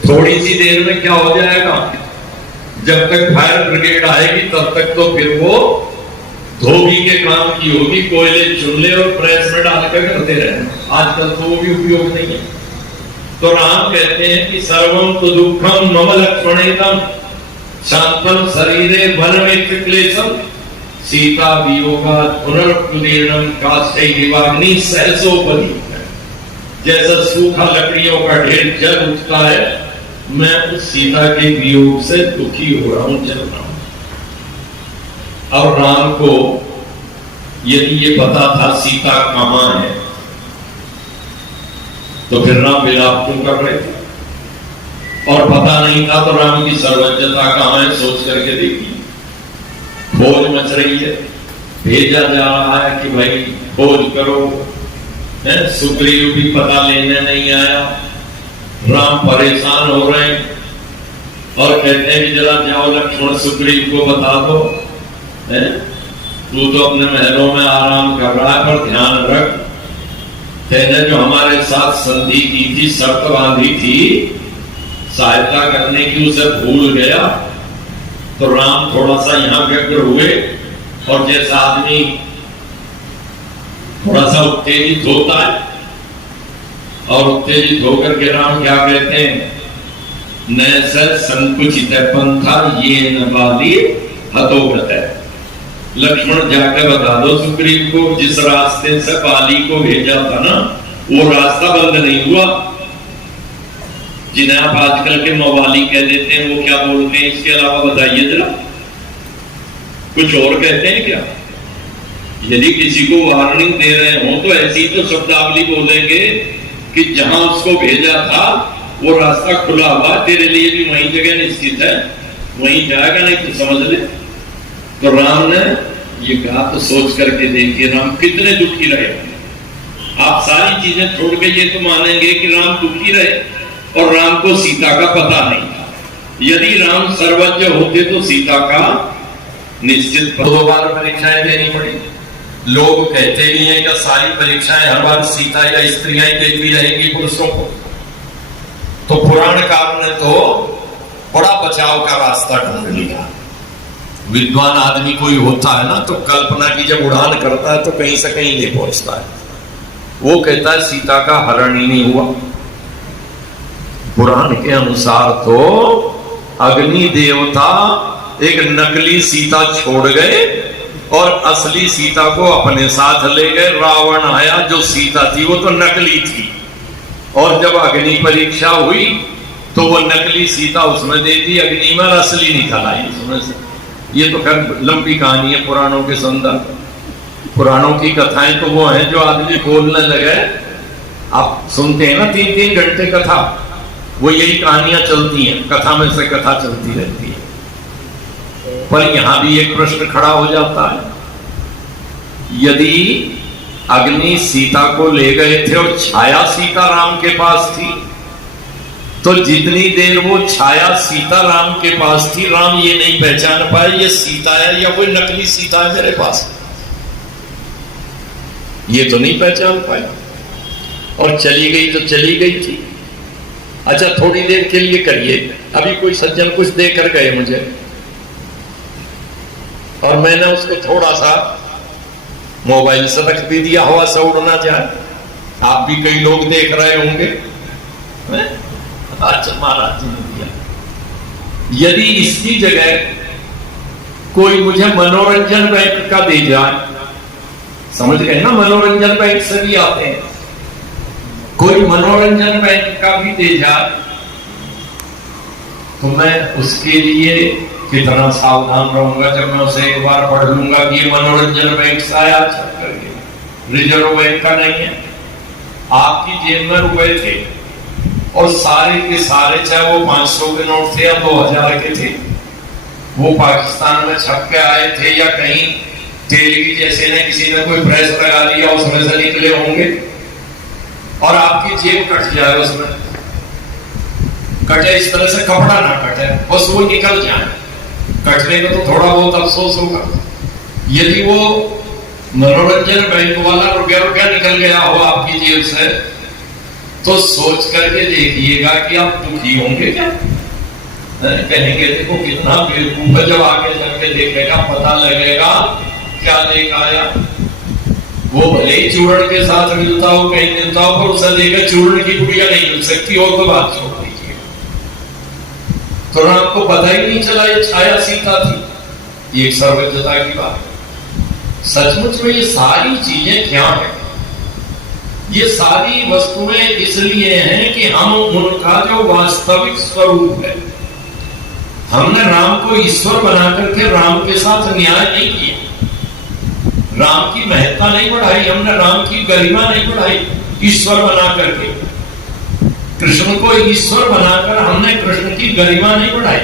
थोड़ी सी देर में क्या हो जाएगा? जब तक फायर ब्रिगेड आएगी तब तक तो फिर वो धोबी के काम की होगी, कोयले चूल्हे और प्रेस में डालकर करते रहे। आजकल तो वो भी उपयोग नहीं है। तो राम कहते हैं कि सर्वम तो दुखम मम लक्ष्मणेतम शांतम शरीरे वन में क्लेशम सीता वियोगा पुनर्पुदीर्णम काष्ठै दिवाग्नि सहसोपरि। जैसा सूखा लकड़ियों का ढेर जल उठता है, मैं उस सीता के वियोग से दुखी हो रहा हूं, जल रहा हूं। और राम को यदि ये पता था सीता कहां है तो फिर राम विलाप क्यों कर रहे थे? और पता नहीं था तो राम की सर्वज्ञता कहां है सोच करके देखिए। फौज मच रही है, भेजा जा रहा है कि भाई खोज करो, सुग्रीव भी पता लेने नहीं आया। राम परेशान हो रहे हैं और कहते हैं कि जरा जाओ लक्ष्मण सुग्रीव को बता दो, तू तो अपने महलों में आराम कर रहा है, पर ध्यान रख, तेने जो हमारे साथ संधि की थी, शर्त बांधी थी सहायता करने की, उसे भूल गया। तो राम थोड़ा सा यहां व्यग्र हुए और जैसा आदमी थोड़ा सा उत्तेजित होता है और उत्तेजित होकर के राम क्या कहते हैं? न संकुचित पंथा ये न बाली हतोगत है। लक्ष्मण जाकर बता दो सुग्रीव को, जिस रास्ते से बाली को भेजा था ना वो रास्ता बंद नहीं हुआ। जिन्हें आप आजकल के मवाली कह देते हैं, वो क्या बोलते हैं इसके अलावा बताइए जरा, कुछ और कहते हैं क्या? यदि किसी को वार्निंग दे रहे हो तो ऐसी तो शब्दावली बोलेंगे कि जहां उसको भेजा था वो रास्ता खुला हुआ, तेरे लिए भी वही जगह निश्चित है, वहीं जाएगा, नहीं तो समझ ले। तो राम ने ये कहा तो सोच करके देखिए राम कितने दुखी रहे। आप सारी चीजें छोड़ के ये तो मानेंगे कि राम दुखी रहे और राम को सीता का पता नहीं था। यदि राम सर्वज्ञ होते तो सीता का निश्चित 2 बार परीक्षाएं देनी पड़ी। लोग कहते भी हैं कि सारी परीक्षाएं हर बार सीता या स्त्रियां देती रहेंगी पुरुषों को। तो पुराणकार ने तो बड़ा बचाव का रास्ता ढूंढ लिया। विद्वान आदमी कोई होता है ना तो कल्पना की जब उड़ान करता है तो कहीं से कहीं नहीं पहुंचता है। वो कहता है सीता का हरण ही नहीं हुआ। पुराण के अनुसार तो अग्नि देवता एक नकली सीता छोड़ गए और असली सीता को अपने साथ ले गए। रावण आया, जो सीता थी वो तो नकली थी, और जब अग्नि परीक्षा हुई तो वो नकली सीता उसमें दे दी अग्नि में, असली निकल आई उसमें से। ये तो खैर लंबी कहानी है पुराणों के संदर्भ। पुराणों की कथाएं तो वो हैं जो आदमी बोलने लगे, आप सुनते हैं ना 3-3 घंटे कथा, वो यही कहानियां चलती हैं, कथा में से कथा चलती रहती है। पर यहां भी एक प्रश्न खड़ा हो जाता है, यदि अग्नि सीता को ले गए थे और छाया सीता राम के पास थी, तो जितनी देर वो छाया सीता राम के पास थी, राम ये नहीं पहचान पाए ये सीता है या कोई नकली सीता है मेरे पास, ये तो नहीं पहचान पाए। और चली गई तो चली गई थी। अच्छा थोड़ी देर के लिए करिए, अभी कोई सज्जन कुछ देकर गए मुझे और मैंने उसको थोड़ा सा मोबाइल से रख भी दिया, हवा से उड़ ना जाए। आप भी कई लोग देख रहे होंगे। अच्छा महाराज जी ने दिया। यदि इसकी जगह कोई मुझे मनोरंजन बैंक का दे जाए, समझ गए ना, मनोरंजन बैंक से भी आते हैं, कोई मनोरंजन बैंक का भी दे जाए तो मैं उसके लिए कितना सावधान रहूंगा जब मैं उसे एक बार पढ़ लूंगा कि ये मनोरंजन बैंक से आया करके, रिजर्व बैंक का नहीं है। आपकी जेब में रुपए थे और सारे के सारे, चाहे वो 500 के नोट थे या 2000 के थे, वो पाकिस्तान में छप के आए थे या कहीं तेलगी जैसे ने किसी ने कोई प्रेस लगा दिया उसमें से निकले होंगे, और आपकी जेब कट जाए, उसमें कटे इस तरह से कपड़ा ना कटे, बस वो निकल जाए। कटने का तो थोड़ा बहुत अफसोस होगा। यदि वो मनोरंजन बैंक वाला रुपया निकल गया हो आपकी जेब से, तो सोच करके देखिएगा कि आप दुखी होंगे क्या? कहेंगे देखो कितना बेवकूफ है, जब आगे जाके देखेगा पता लगेगा क्या लेकर आया। वो भले ही चूर्ण के साथ मिलता हो, कहीं मिलता हो, पर उसे देखकर चूर्ण की पुड़िया नहीं मिल सकती, और तो बात छोड़ दीजिए। तो ना आपको पता ही नहीं चला ये छाया सीता थी, ये एक सर्वज्ञता की बात है। सचमुच में ये सारी चीजें क्या है? ये सारी वस्तुएं इसलिए हैं कि हम उनका जो वास्तविक स्वरूप है, हमने राम को ईश्वर बना करके राम के साथ न्याय नहीं किया, राम की महत्ता नहीं बढ़ाई, हमने राम की गरिमा नहीं बढ़ाई ईश्वर बना करके। कृष्ण को ईश्वर बनाकर हमने कृष्ण की गरिमा नहीं बढ़ाई।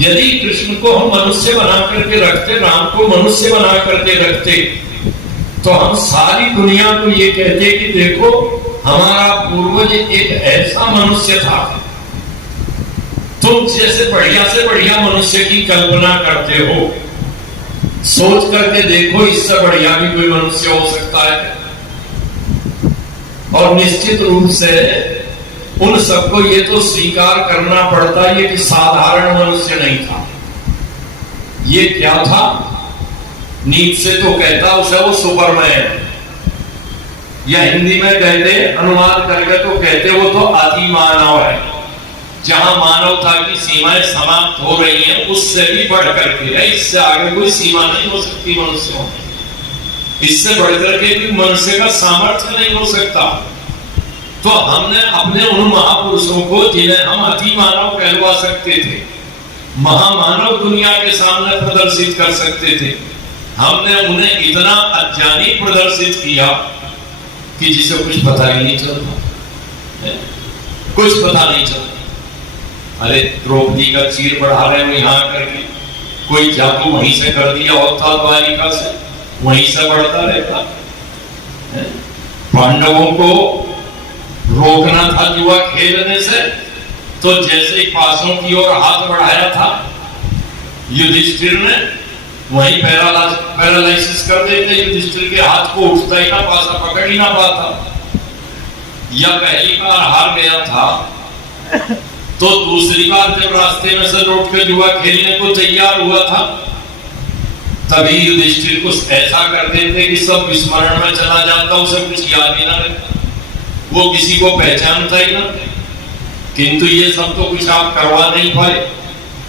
यदि कृष्ण को हम मनुष्य बना करके रखते, राम को मनुष्य बना करके रखते, तो हम सारी दुनिया को ये कहते कि देखो हमारा पूर्वज एक ऐसा मनुष्य था। तुम जैसे बढ़िया से बढ़िया मनुष्य की कल्पना करते हो, सोच करके देखो इससे बढ़िया भी कोई मनुष्य हो सकता है। और निश्चित रूप से उन सबको ये तो स्वीकार करना पड़ता है कि साधारण मनुष्य नहीं था। ये क्या था? नीच से तो कहता उसे वो सुपरमैन, या हिंदी में कहते अनुवाद करके तो कहते वो तो अति मानव है। जहां मानवता की सीमाएं समाप्त हो रही हैं, उससे भी बढ़ करके है, इससे आगे कोई सीमा नहीं हो सकती मनुष्यों में। इससे बढ़कर के भी मनुष्य का सामर्थ्य नहीं हो सकता। तो हमने अपने उन महापुरुषों को, जिन्हें हम अति मानव कहलवा सकते थे, महामानव दुनिया के सामने प्रदर्शित कर सकते थे, हमने उन्हें इतना अज्ञानी प्रदर्शित किया कि जिसे कुछ पता ही नहीं चलता, कुछ पता नहीं चलता। अरे द्रौपदी का चीर बढ़ा रहे हैं यहाँ करके, कोई जादू वहीं से कर दिया होता द्वारिका से, वहीं से बढ़ता रहता। पांडवों को रोकना था जुआ खेलने से, तो जैसे ही पासों की ओर हाथ बढ़ाया था युधिष्ठिर ने, वहीं पैरालाइसिस कर देते। युधिष्ठिर के हाथ को उठता ही ना पासा, पकड़ ही ना पाता। या पहली बार हार गया था, तो दूसरी बार जब रास्ते में से लौट के जुआ खेलने को तैयार हुआ था, तभी युधिष्ठिर को ऐसा कर देते कि सब विस्मरण में चला जाता, उसे कुछ याद ही ना रहता, वो किसी को पहचानता ही ना। किंतु ये सब तो कुछ आप करवा नहीं पाए,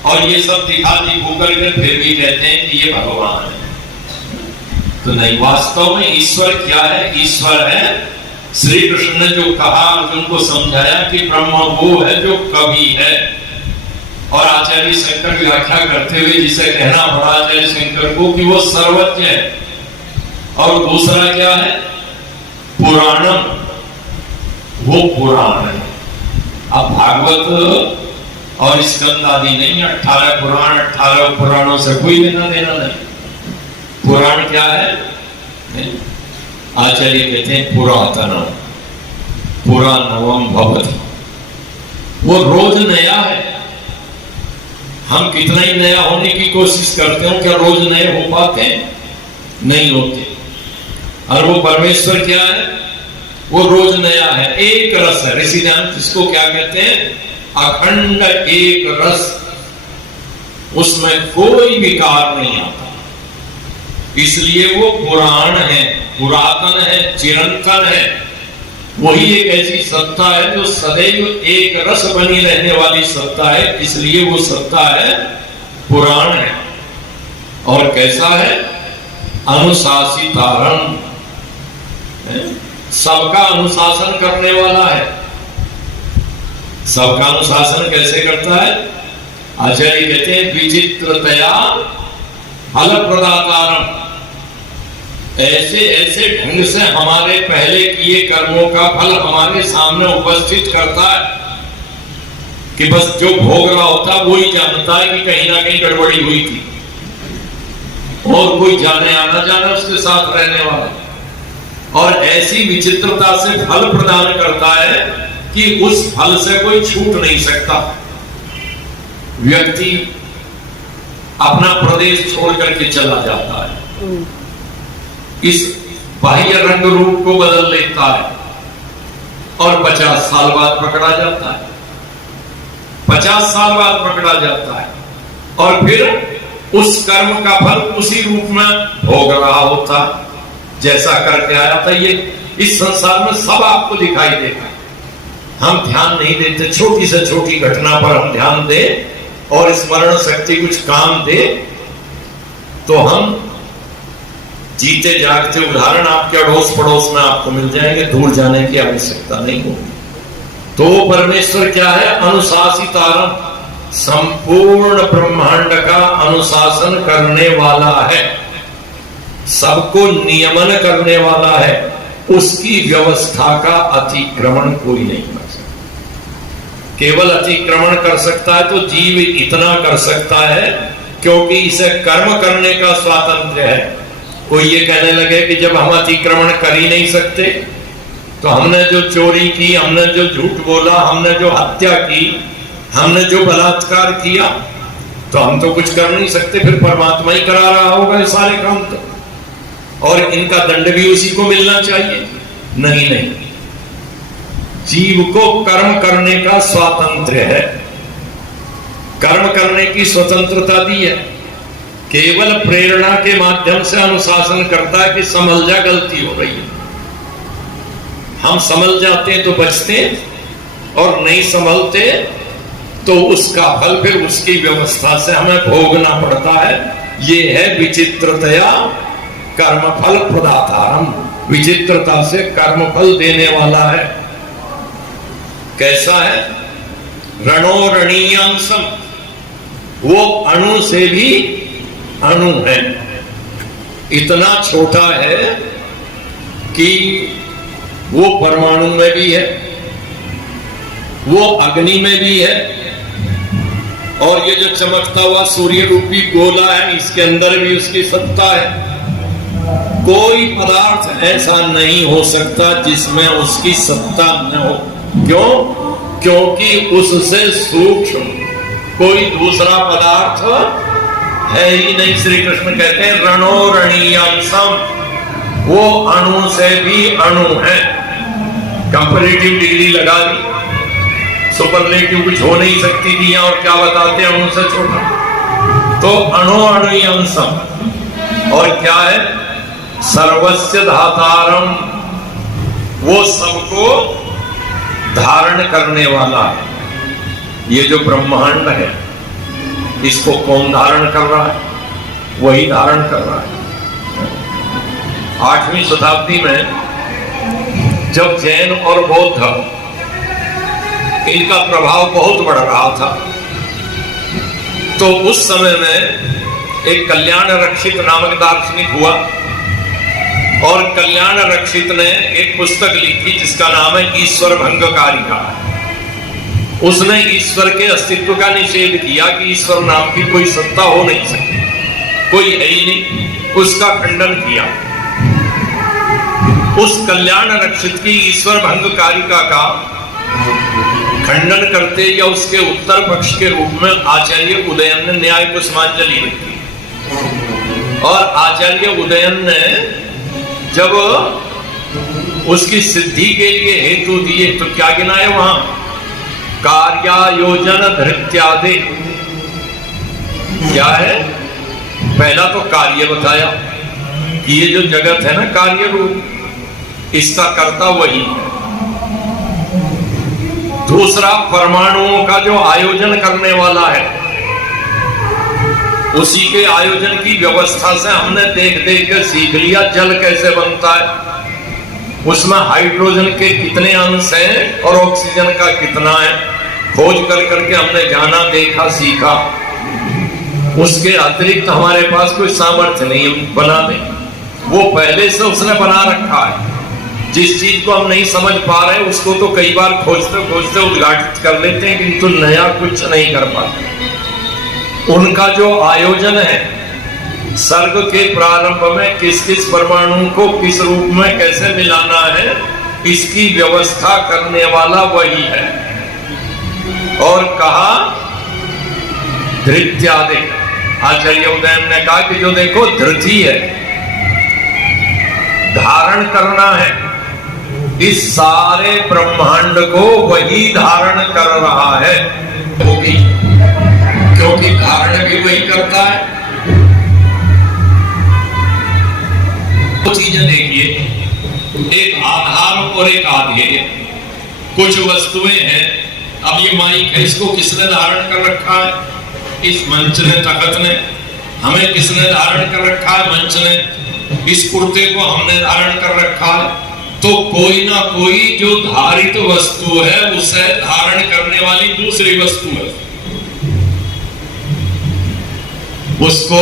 और ये सब दिखा दिखो करके फिर भी कहते हैं कि ये भगवान है। तो नहीं, वास्तव में ईश्वर क्या है? ईश्वर है, श्री कृष्ण ने जो कहा, अर्जुन को समझाया कि ब्रह्म वो है जो कभी है। और आचार्य शंकर व्याख्या करते हुए जिसे कहना पड़ा आचार्य शंकर को कि वो सर्वज्ञ है। और दूसरा क्या है? पुराणम, वो पुराण है। अब भागवत और स्कंद आदि नहीं, 18 पुराण, 18 पुराणों से कोई लेना देना नहीं। पुराण क्या है? आचार्य कहते हैं पुरातनम, पुराणवम भवति, वो रोज नया है। हम कितना ही नया होने की कोशिश करते हो, क्या रोज नए हो पाते हैं? नहीं होते। और वो परमेश्वर क्या है? वो रोज नया है, एक रस है। ऋषिदान इसको क्या कहते हैं? अखंड एक रस, उसमें कोई विकार नहीं आता, इसलिए वो पुराण है, पुरातन है, चिरंतन है। वही एक ऐसी सत्ता है जो सदैव एक रस बनी रहने वाली सत्ता है, इसलिए वो सत्ता है, पुराण है। और कैसा है? अनुशासितारम, सबका अनुशासन करने वाला है, सबका अनुशासन कैसे करता है? आचार्य कहते हैं विचित्रतया फल प्रदातारम, ऐसे ऐसे ढंग से हमारे पहले किए कर्मों का फल हमारे सामने उपस्थित करता है कि बस जो भोग रहा होता है वो ही जानता है कि कहीं ना कहीं गड़बड़ी हुई थी, और कोई जाने आना जाने उसके साथ रहने वाला, और ऐसी विचित्रता से फल प्रदान करता है कि उस फल से कोई छूट नहीं सकता। व्यक्ति अपना प्रदेश छोड़ करके चला जाता है, इस बाह्य रंग रूप को बदल लेता है और 50 साल बाद पकड़ा जाता है, 50 साल बाद पकड़ा जाता है, और फिर उस कर्म का फल उसी रूप में भोग रहा होता है जैसा करके आया था। ये इस संसार में सब आपको दिखाई देगा। हम ध्यान नहीं देते, छोटी से छोटी घटना पर हम ध्यान दें और स्मरण शक्ति कुछ काम दे तो हम जीते जागते उदाहरण आपके अड़ोस पड़ोस में आपको मिल जाएंगे, दूर जाने की आवश्यकता नहीं होगी। तो परमेश्वर क्या है? अनुशासितारम, संपूर्ण ब्रह्मांड का अनुशासन करने वाला है, सबको नियमन करने वाला है, उसकी व्यवस्था का अतिक्रमण कोई नहीं कर सकता। केवल अतिक्रमण कर सकता है तो जीव इतना कर सकता है क्योंकि इसे कर्म करने का स्वातंत्र्य है। कोई ये कहने लगे कि जब हम अतिक्रमण कर ही नहीं सकते तो हमने जो चोरी की, हमने जो झूठ बोला, हमने जो हत्या की, हमने जो बलात्कार किया, तो हम तो कुछ कर नहीं सकते, फिर परमात्मा ही करा रहा होगा ये सारे काम तो, और इनका दंड भी उसी को मिलना चाहिए। नहीं नहीं, जीव को कर्म करने का स्वातंत्र्य है, कर्म करने की स्वतंत्रता दी है। केवल प्रेरणा के माध्यम से अनुशासन करता है कि संभल जा, गलती हो रही है। हम संभल जाते हैं तो बचते हैं, और नहीं संभलते तो उसका फल फिर उसकी व्यवस्था से हमें भोगना पड़ता है। ये है विचित्रतया कर्मफल प्रदातारम, विचित्रता से कर्मफल देने वाला है। कैसा है? रणोरणीयांसम, वो अणु से भी अणु है, इतना छोटा है कि वो परमाणु में भी है, वो अग्नि में भी है, और ये जो चमकता हुआ सूर्य रूपी गोला है इसके अंदर भी उसकी सत्ता है। कोई पदार्थ ऐसा नहीं हो सकता जिसमें उसकी सत्ता न हो। क्यों? क्योंकि उससे सूक्ष्म कोई दूसरा पदार्थ है ही नहीं। श्री कृष्ण कहते हैं रणोरणीयांसम, वो अणु से भी अणु है। कंपैरेटिव डिग्री लगा दी, सुपरलेटिव कुछ हो नहीं सकती थी, और क्या बताते हैं अणु से छोटा। तो अणुअणुयांसम, और क्या है? सर्वस्य धातारम, वो सबको धारण करने वाला है। ये जो ब्रह्मांड है इसको कौन धारण कर रहा है? वही धारण कर रहा है। 8वीं शताब्दी में जब जैन और बौद्ध इनका प्रभाव बहुत बढ़ रहा था, तो उस समय में एक कल्याण रक्षित नामक दार्शनिक हुआ, और कल्याण रक्षित ने एक पुस्तक लिखी जिसका नाम है ईश्वर भंग कारिका। उसने ईश्वर के अस्तित्व का निषेध किया कि ईश्वर नाम की कोई सत्ता हो नहीं सकती, कोई है ही नहीं, उसका खंडन किया। उस कल्याण रक्षित की ईश्वर भंग कारिका का खंडन करते या उसके उत्तर पक्ष के रूप में आचार्य उदयन ने न्याय कुसुमांजलि लिखी, और आचार्य उदयन ने जब उसकी सिद्धि के लिए हेतु दिए तो क्या गिनाए वहां? कार्यायोजन धृत्यादि। क्या है? पहला तो कार्य बताया कि ये जो जगत है ना कार्य रूप, इसका कर्ता वही है। दूसरा, परमाणुओं का जो आयोजन करने वाला है, उसी के आयोजन की व्यवस्था से हमने देख देख के सीख लिया जल कैसे बनता है, उसमें हाइड्रोजन के कितने अंश हैं और ऑक्सीजन का कितना है। खोज कर करके हमने जाना, देखा, सीखा। उसके अतिरिक्त हमारे पास कोई सामर्थ्य नहीं हम बना दें। वो पहले से उसने बना रखा है। जिस चीज को हम नहीं समझ पा रहे उसको तो कई बार खोजते खोजते उद्घाटित कर लेते हैं, किंतु नया कुछ नहीं कर पाते। उनका जो आयोजन है, सर्ग के प्रारंभ में किस किस परमाणु को किस रूप में कैसे मिलाना है, इसकी व्यवस्था करने वाला वही है। और कहा धृत्यादि, आचार्य उदयन ने कहा कि जो देखो धृति है, धारण करना है, इस सारे ब्रह्मांड को वही धारण कर रहा है। क्योंकि धारण भी वही करता है। दो चीजें देखिए, एक आधार और एक आधेय। कुछ वस्तुएं हैं, अब ये माइक है, इसको किसने धारण कर रखा है? इस मंच ने, तखत ने। हमें किसने धारण कर रखा है? मंच ने। इस कुर्ते को हमने धारण कर रखा है। तो कोई ना कोई जो धारित वस्तु है उसे धारण करने वाली दूसरी वस्तु है, उसको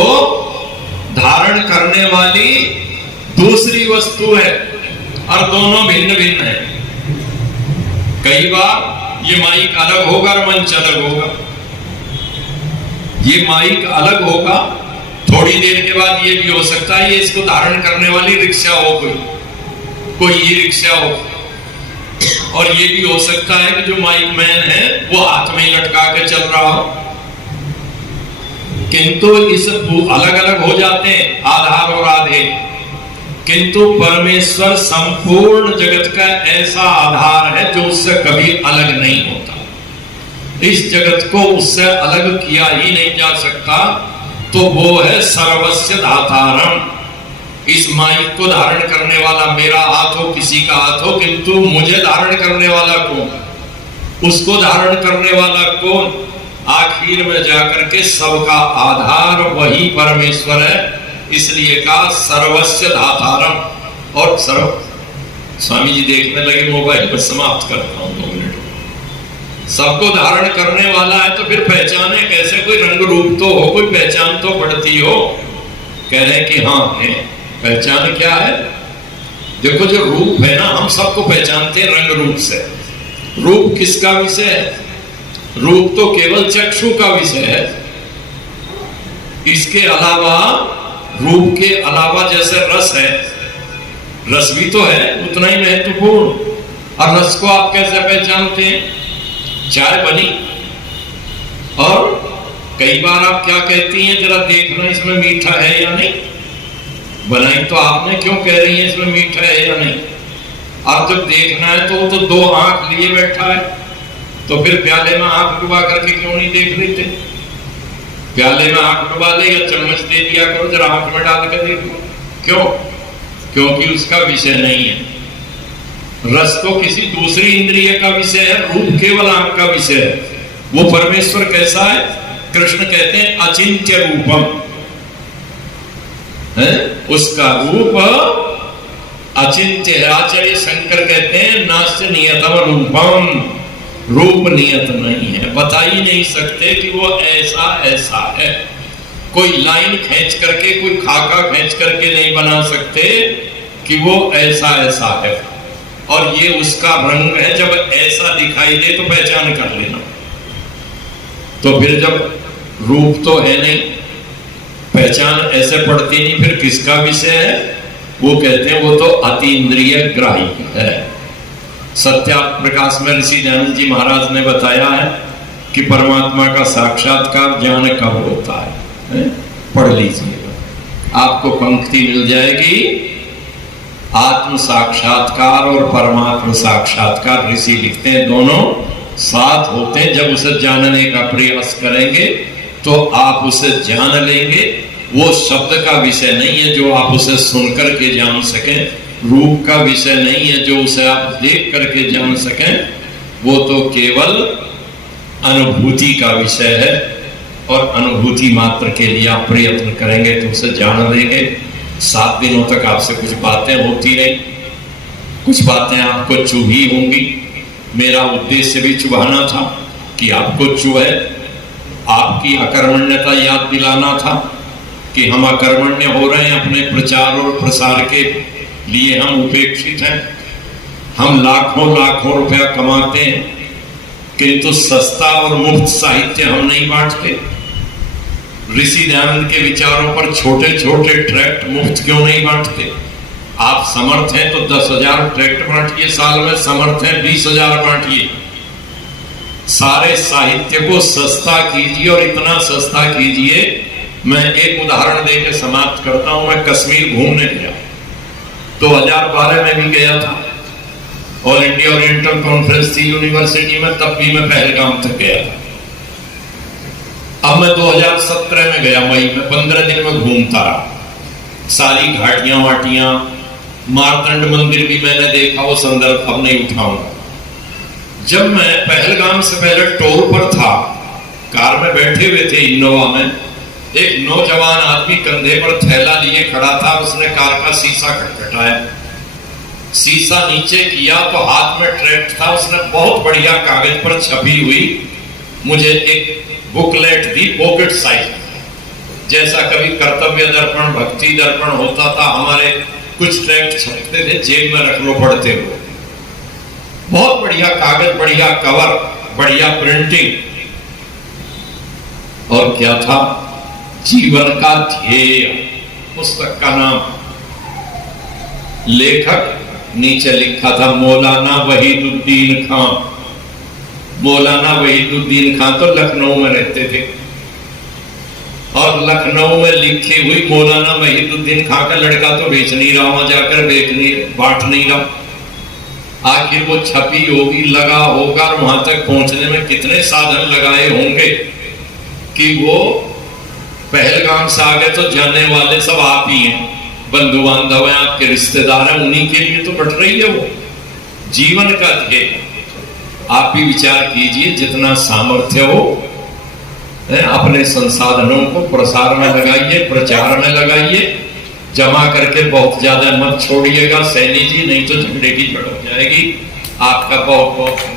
धारण करने वाली दूसरी वस्तु है, और दोनों भिन्न भिन्न है। कई बार ये माइक अलग होगा और मंच अलग होगा। ये माइक अलग होगा, थोड़ी देर के बाद ये भी हो सकता है ये इसको धारण करने वाली रिक्शा हो, कोई ये रिक्शा हो, और ये भी हो सकता है कि जो माइक मैन है वो हाथ में ही लटका के चल रहा हो। किंतु इस अलग अलग हो जाते हैं आधार और आधे, किंतु परमेश्वर संपूर्ण जगत का ऐसा आधार है जो उससे कभी अलग नहीं होता। इस जगत को उससे अलग किया ही नहीं जा सकता, तो वो है सर्वस्य धातारम। इस माइक को धारण करने वाला मेरा हाथ हो, किसी का हाथ हो, किंतु मुझे धारण करने वाला कौन? उसको धारण करने वाला कौन? आखिर में जाकर के सबका आधार वही परमेश्वर है। इसलिए कहा सर्वस्य धातारम। और सर्व स्वामी जी देखने लगे मोबाइल पर, समाप्त करता हूं 2 मिनट। सबको धारण करने वाला है तो फिर पहचाने कैसे? कोई रंग रूप तो हो, कोई पहचान तो पड़ती हो। कह रहे हैं कि हाँ है। पहचान क्या है? देखो जो रूप है ना, हम सबको पहचानते हैं रंग रूप से। रूप किसका विषय है? रूप तो केवल चक्षु का विषय है। इसके अलावा, रूप के अलावा जैसे रस है, रस भी तो है उतना ही महत्वपूर्ण। और रस को आप कैसे पहचानते हैं? चाय बनी और कई बार आप क्या कहती हैं, जरा देखना इसमें मीठा है या नहीं। बनाई तो आपने, क्यों कह रही है इसमें मीठा है या नहीं? आप जब देखना है तो 2 आंख लिए बैठा है, तो फिर प्याले में आंख डुबा करके क्यों नहीं देख लेते? प्याले में आंख डुबा दे या चम्मच दे दिया करो, जरा आंख में डाल कर देखो। क्यों? क्योंकि उसका विषय नहीं है। रस तो किसी दूसरी इंद्रिय का विषय है, रूप केवल आंख का विषय है। वो परमेश्वर कैसा है? कृष्ण कहते हैं अचिंत्य रूपम है, उसका रूप अचिंत्य है। आचार्य शंकर कहते हैं नास्ति नियतम रूपम, रूप नियत नहीं है, बता ही नहीं सकते कि वो ऐसा ऐसा है। कोई लाइन खींच करके, कोई खाका खींच करके नहीं बना सकते कि वो ऐसा ऐसा है। और ये उसका रंग है, जब ऐसा दिखाई दे तो पहचान कर लेना। तो फिर जब रूप तो है नहीं, पहचान ऐसे पड़ती नहीं, फिर किसका विषय है? वो कहते हैं वो तो अतीन्द्रिय ग्राही है। सत्यार्थ प्रकाश में ऋषि दयानंद जी महाराज ने बताया है कि परमात्मा का साक्षात्कार ज्ञान कब होता है? पढ़ लीजिएगा, आपको पंक्ति मिल जाएगी। आत्म साक्षात्कार और परमात्मा साक्षात्कार ऋषि लिखते हैं, दोनों साथ होते हैं। जब उसे जानने का प्रयास करेंगे तो आप उसे जान लेंगे। वो शब्द का विषय नहीं है जो आप उसे सुनकर के जान सकें, रूप का विषय नहीं है जो उसे आप देख करके जान सकें। वो तो केवल अनुभूति का विषय है, और अनुभूति मात्र के लिए आप प्रयत्न करेंगे तो उसे जान लेंगे। 7 दिनों तक आपसे कुछ बातें होती रही, कुछ बातें आपको चुभी होंगी। मेरा उद्देश्य भी चुभाना था, कि आपको जो है आपकी अकर्मण्यता याद दिलाना था कि हम अकर्मण्य हो रहे हैं, अपने प्रचार और प्रसार के लिए हम उपेक्षित हैं। हम लाखों लाखों रुपया कमाते हैं, किंतु सस्ता और मुफ्त साहित्य हम नहीं बांटते। ऋषि दयानंद के विचारों पर छोटे छोटे ट्रैक्ट मुफ्त क्यों नहीं बांटते? आप समर्थ हैं तो 10,000 ट्रैक्ट बांटिए साल में, समर्थ हैं 20,000 बांटिए। सारे साहित्य को सस्ता कीजिए और इतना सस्ता कीजिए। मैं एक उदाहरण देकर समाप्त करता हूं। मैं कश्मीर घूमने गया, 2012 में भी गया था, ऑल इंडिया ओरिएंटल कॉन्फ्रेंस थी यूनिवर्सिटी में, तब भी मैं पहलगाम तक गया था। अब मैं 2017 में गया, मई में, 15 दिन में घूमता रहा। सारी घाटियां वाटियां, मारतंड मंदिर भी मैंने देखा, वो संदर्भ अब नहीं उठाऊंगा। जब मैं पहलगाम से पहले टोल पर था, कार में बैठे हुए थे इनोवा में, एक नौजवान आदमी कंधे पर थैला लिए खड़ा था। उसने कार का शीशा खटखटाया, शीशा नीचे किया तो हाथ में ट्रैक्ट था। उसने बहुत बढ़िया कागज पर छपी हुई मुझे एक बुकलेट दी, पॉकेट साइज, जैसा कभी कर्तव्य दर्पण, भक्ति दर्पण होता था, हमारे कुछ ट्रैक्ट छपते थे, जेब में रख लो पढ़ते हो। बहुत बढ़िया कागज, बढ़िया कवर, बढ़िया प्रिंटिंग। और क्या था? जीवन का ध्येय, पुस्तक का नाम। लेखक नीचे लिखा था मौलाना वहीदुद्दीन खान। मौलाना वहीदुद्दीन खान तो लखनऊ में रहते थे, और लखनऊ में लिखी हुई मौलाना वहीदुद्दीन खान का लड़का तो बेच नहीं रहा, वहां जाकर बांट नहीं रहा। आखिर वो छपी होगी, लगा होगा, और वहां तक पहुंचने में कितने साधन लगाए होंगे कि वो पहलगाम से आगे तो जाने वाले सब आप ही हैं, बंधु बांधव हैं, आपके रिश्तेदार हैं, उन्हीं के लिए तो बट रही है वो जीवन का ध्येय। आप भी विचार कीजिए, जितना सामर्थ्य हो अपने संसाधनों को प्रसार में लगाइए, प्रचार में लगाइए, जमा करके बहुत ज्यादा मत छोड़िएगा सैनी जी, नहीं तो झंडे की जड़ हो जाएगी। आपका बहुत बहुत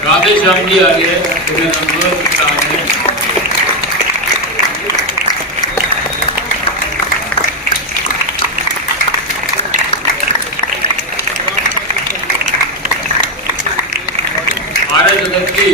राधे श्याम जी आ गए, पूरे नंबर है। आर्य जगत की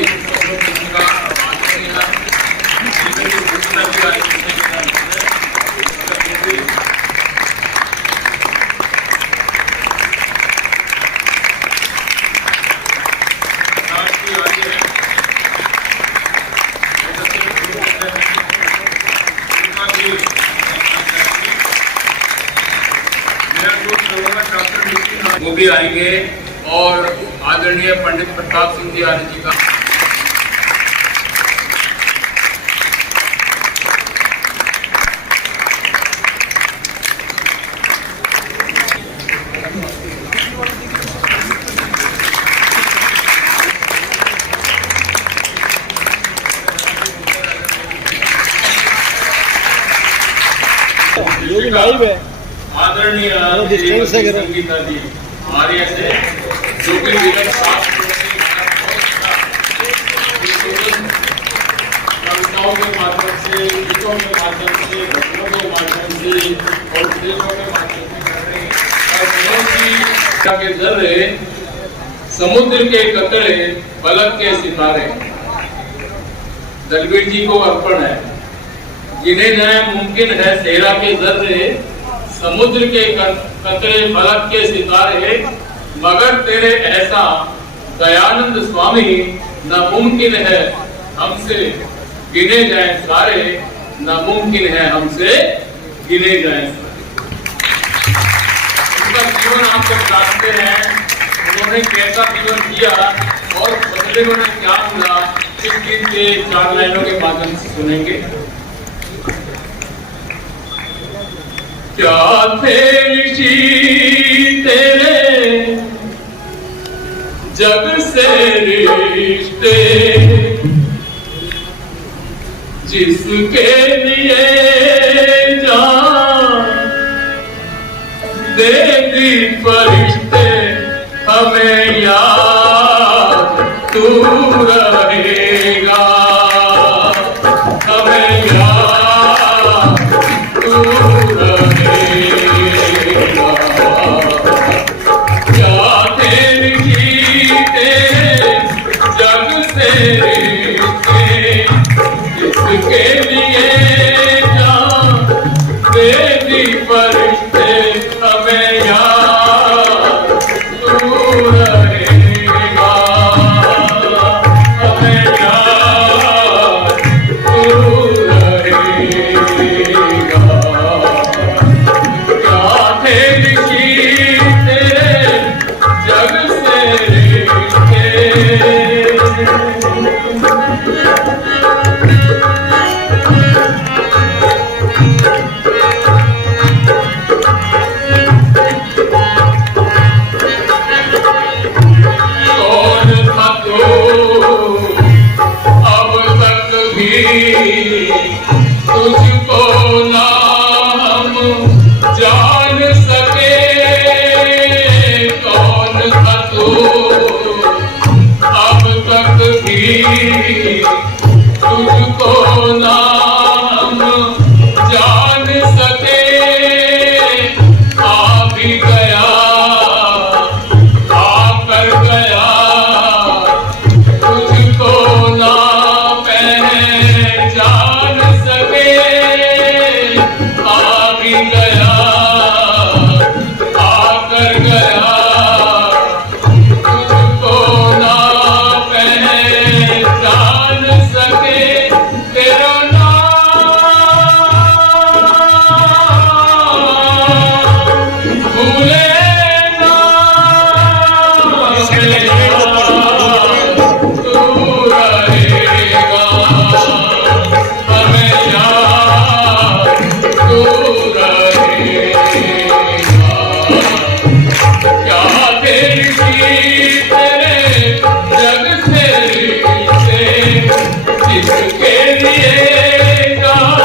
वो भी आएंगे, और आदरणीय पंडित प्रताप सिंह जी आर्य जी का आदरणीय संगीता जी आर्य से, जो कि विगत 7 कविताओं के माध्यम से, गीतों के माध्यम से, भजनों के माध्यम से और उपदेशों के माध्यम से कर रहे हैं। और के जर्रे, समुद्र के कतरे, पलक के सितारे दलवीर जी को अर्पण है। जिन्हें न मुमकिन है सेहरा के जर्रे, समुद्र के कतरे, फलक के सितारे, मगर तेरे ऐसा दयानंद स्वामी नामुमकिन है हमसे गिने जाए सारे, नामुमकिन है हमसे गिने जाए। उनका जीवन आप जब जानते हैं, उन्होंने कैसा जीवन जिया और बदले में क्या मिला, इस गीत के 4 लाइनों के माध्यम से सुनेंगे। क्या थे ऋषि तेरे जग से रिश्ते, जिसके लिए जान दे दी फरिश्ते, हमें याद तू रहेगा, हमें याद तू रहेगा। क्या तेरी जीते जग से रिश्ते, जिसके लिए जान दे दी फरिश्ते, हमें याद तू रहेगा, हमें याद तू रहेगा। क्या थे ऋषि तेरे जग से रिश्ते। कौन था तू अब तक भी तुझको ना हम जान सके, कौन था तू अब तक भी तुझको ना हम जान सके। आ भी गया आकर गया तुझको ना पहचान सके। आ भी गया आकर गया तुझको ना पहचान सके। तेरा नाम भूले ना तू रहेगा, हमें याद तू रहेगा। क्या तेरी तेरे जग से रिश्ते, जिसके लिए जान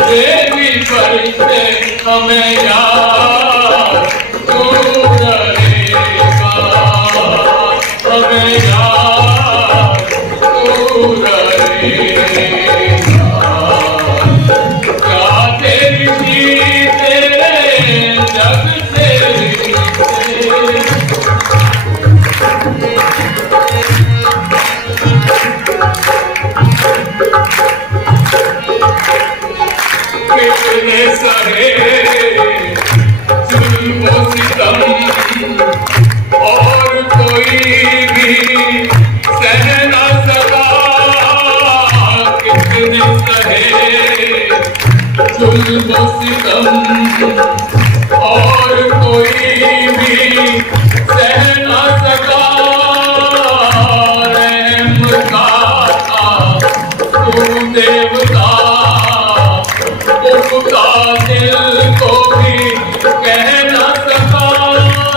देवी फरिश्ते, हमें याद तू रहेगा, हमें याद तू रहेगा। क्या तेरी तेरे जग से रिश्ते। कितने सहे जुल्म सितम और कोई भी सह न सका। कितने सहे जुल्म सितम और कोई भी सह न सका। रहम का था तू देवता, उसका दिल को भी कह न सका।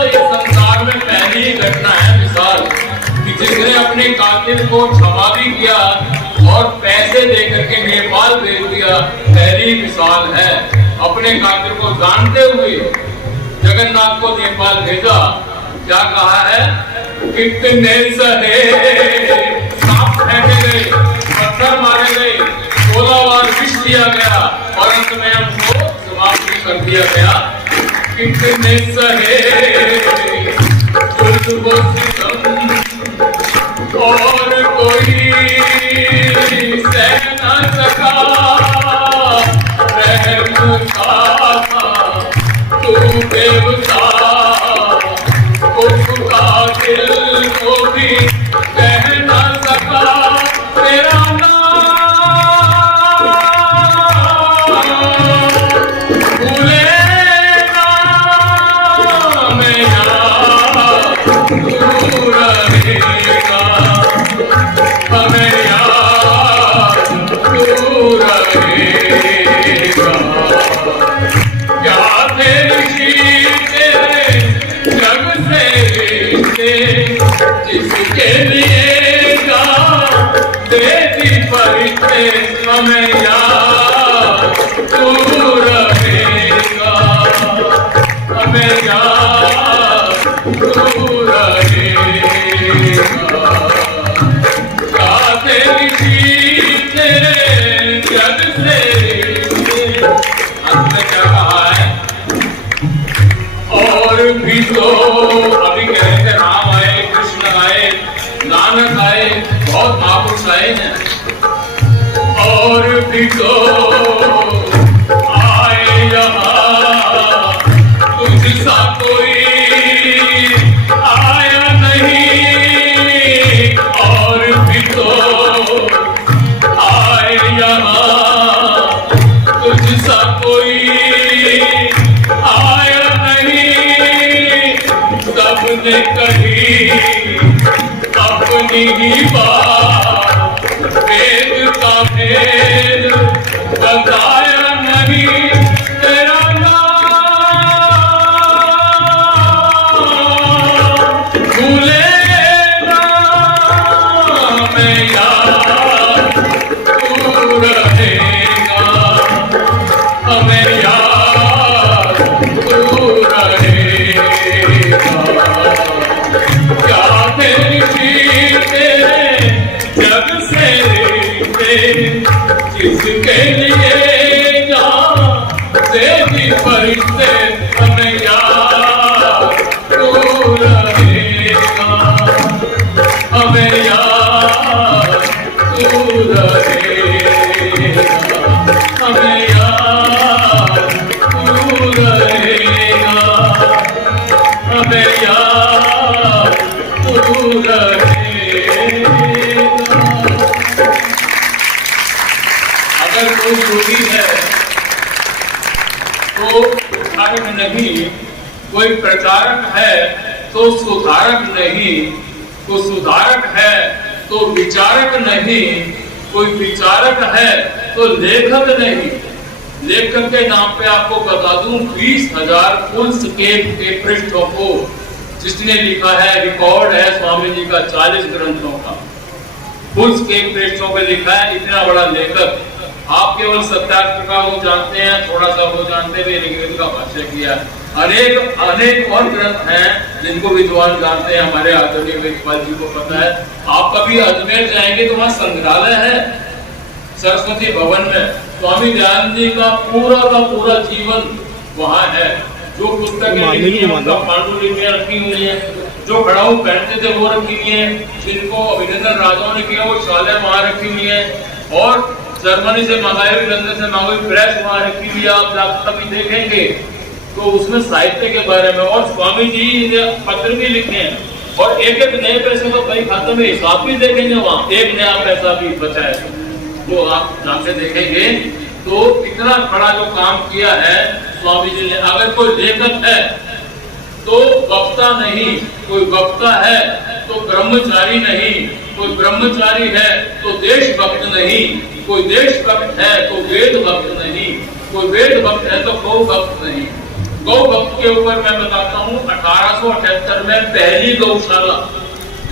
इस संसार में पहली घटना है मिसाल कि जिसने अपने कातिल को क्षमा भी किया और पैसे देकर के नेपाल भेज दिया, पहली मिसाल है। अपने कातिल को जानते हुए जगन्नाथ को नेपाल भेजा। क्या कहा है? कितने सहे सांप फेंके गए, पत्थर मारे गए, 16 बार विष दिया गया और अंत में हमको समाप्त कर दिया गया। कितने सहे जुल्म सितम और कोई सह न सका। रहम का था तू देवता, उसका दिल को भी कह न सका। तेरा भूले ना मैं याद तू रहेगा, देती परिते हमें याद तू रहेगा, हमें याद तू रहेगा। क्या तेरी जीत तेरे जग से अंत क्या कहा है। और भी तो अभी कह रहे थे राम आए, कृष्ण आए, नानक आए, बहुत महापुरुष आए हैं। और भी तो आए यहाँ, तुझसा कोई आया नहीं। और भी तो आए यहाँ, तुझसा कोई आया नहीं। सबने कही अपनी ही बात, वेद का भेद बताया नहीं। तेरा नाम भूले ना मैं याद तू रहेगा, हमें याद तू रहेगा। क्या तेरी तेरे जग से किसके लिए जा देती परिते हमें याद तू रहेगा, हमें याद तू रहेगा, हमें याद तू रहेगा, हमें याद तू रहेगा। अगर कोई योगी है तो प्रचारक नहीं, कोई प्रचारक है तो सुधारक नहीं, कोई सुधारक है तो विचारक नहीं, कोई विचारक है तो लेखक नहीं। लेखक के नाम पे आपको बता दूं 20,000 फुल स्केप के पृष्ठों को जिसने लिखा है, रिकॉर्ड है स्वामी जी का 40 ग्रंथों का, फुल स्केप पृष्ठों पे लिखा है। इतना बड़ा लेखक। आप केवल सत्याग्रह का वो जानते हैं, थोड़ा सा वो जानते हुए ऋग्वेद का भाष्य किया। अनेक अनेक और ग्रंथ हैं जिनको विद्वान जानते हैं, हमारे आदरणीय वेदपाल जी को पता है। आप कभी अजमेर जाएंगे तो वहाँ संग्रहालय है सरस्वती भवन में, स्वामी दयानंद जी का पूरा जीवन वहाँ है। जो पुस्तकें लिखी हैं उनका पांडुलिपियां रखी हुई हैं, जो खड़ाऊ पहनते थे वो रखी हुई हैं, जिनको अभिनंदन राजाओं ने किया वो शालें वहाँ रखी हुई हैं, और जर्मनी से मंगाई हुई, लंदन से मंगाई हुई प्रेस वहाँ रखी हुई। आप कभी देखेंगे तो उसमें साहित्य के बारे में, और स्वामी जी ने पत्र भी लिखे हैं, और एक एक नए पैसे को कई खाते में हिसाब भी देखेंगे, वहाँ एक नया पैसा भी बचा है तो आप जाके देखेंगे। तो इतना बड़ा जो काम किया है स्वामी जी ने। अगर कोई लेखक है तो वक्ता नहीं, कोई वक्ता है तो ब्रह्मचारी नहीं, कोई ब्रह्मचारी है तो देशभक्त नहीं, कोई देशभक्त है तो वेद भक्त नहीं, कोई वेद भक्त है तो गौ भक्त नहीं। गौ भक्त के ऊपर मैं बताता हूँ 1878 में पहली गौशाला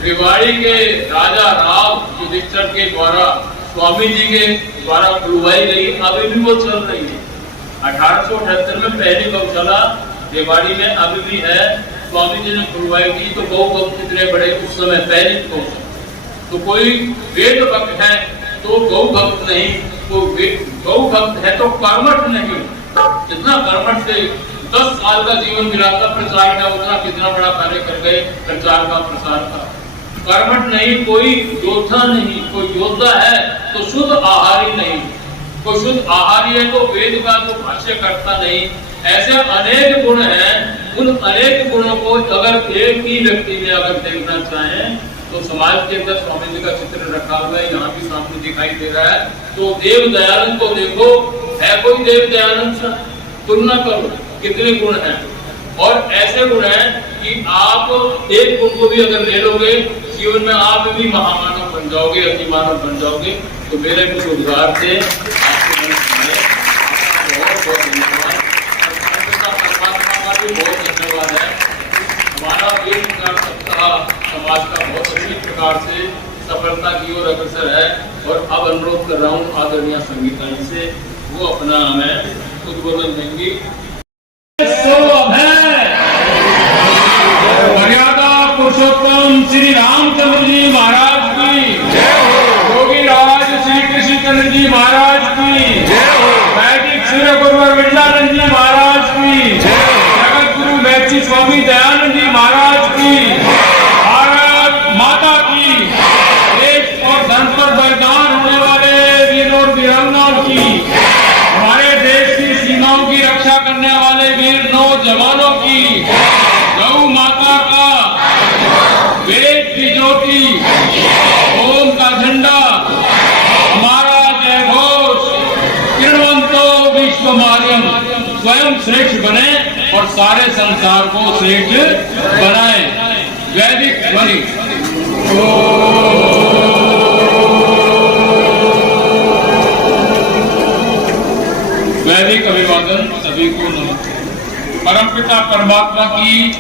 रेवाड़ी के राजा राव युधिष्ठिर के द्वारा स्वामी जी के द्वारा खुलवाई गई, अभी भी वो चल रही है। 1878 में पहली गौशाला रेवाड़ी में अभी भी है, स्वामी जी ने खुलवाई थी। तो गौ भक्त कितने बड़े उस समय पहली गौशाला। तो कोई वेद भक्त है तो गौ भक्त नहीं, कोई गौ भक्त है तो कर्मठ नहीं। जितना कर्मठ से 10 साल का जीवन मिलाता प्रचार का, उतना कितना बड़ा कार्य कर गए प्रचार का, प्रसार का। कर्मठ नहीं, कोई योद्धा नहीं, कोई योद्धा है तो शुद्ध आहारी नहीं, कोई शुद्ध आहारी है तो वेद का जो भाष्य करता नहीं। ऐसे अनेक गुण हैं। उन अनेक गुणों को अगर एक ही व्यक्ति में अगर देखना चाहें तो समाज के अंदर स्वामी जी का चित्र रखा हुआ है, यहाँ भी सामने दिखाई दे रहा है। तो देव दयानंद को देखो, है कोई देव दयानंद से तुलना करो कितने गुण हैं। और ऐसे गुण हैं कि आप एक गुण को भी अगर ले लोगे जीवन में आप भी महामानव बन जाओगे, अति मानव बन जाओगे। तो मेरे कुछ उद्गार से बहुत बहुत धन्यवाद, परमात्मा का भी बहुत धन्यवाद है। हमारा एक सप्ताह समाज का बहुत अच्छी प्रकार से सफलता की ओर अग्रसर है। और अब अनुरोध कर रहा हूँ आदरणीय संगीता जी से, वो अपना हमें उद्बोधन देंगी। मर्यादा पुरुषोत्तम श्री रामचंद्र जी महाराज की, योगी राज श्री कृष्णचंद्र जी महाराज की, वैदिक सूर्य गुरुवर विद्यानंद जी महाराज की, जगत गुरु मैत्री स्वामी दयानंद जी महाराज की, भारत माता की, देश और धर्म पर बलिदान होने वाले वीरों और वीरांगनाओं की, हमारे देश की सीमाओं की रक्षा करने वाले वीर नौजवानों की, गौ माता का, वेद की ज्योति, ओम का झंडा, हमारा जय घोष, किरणवंतो विश्व माध्यम स्वयं श्रेष्ठ बने और सारे संसार को श्रेष्ठ बनाए। वैदिक ध्वनि। वैदिक अभिवादन सभी को नमस्ते। परमपिता परमात्मा की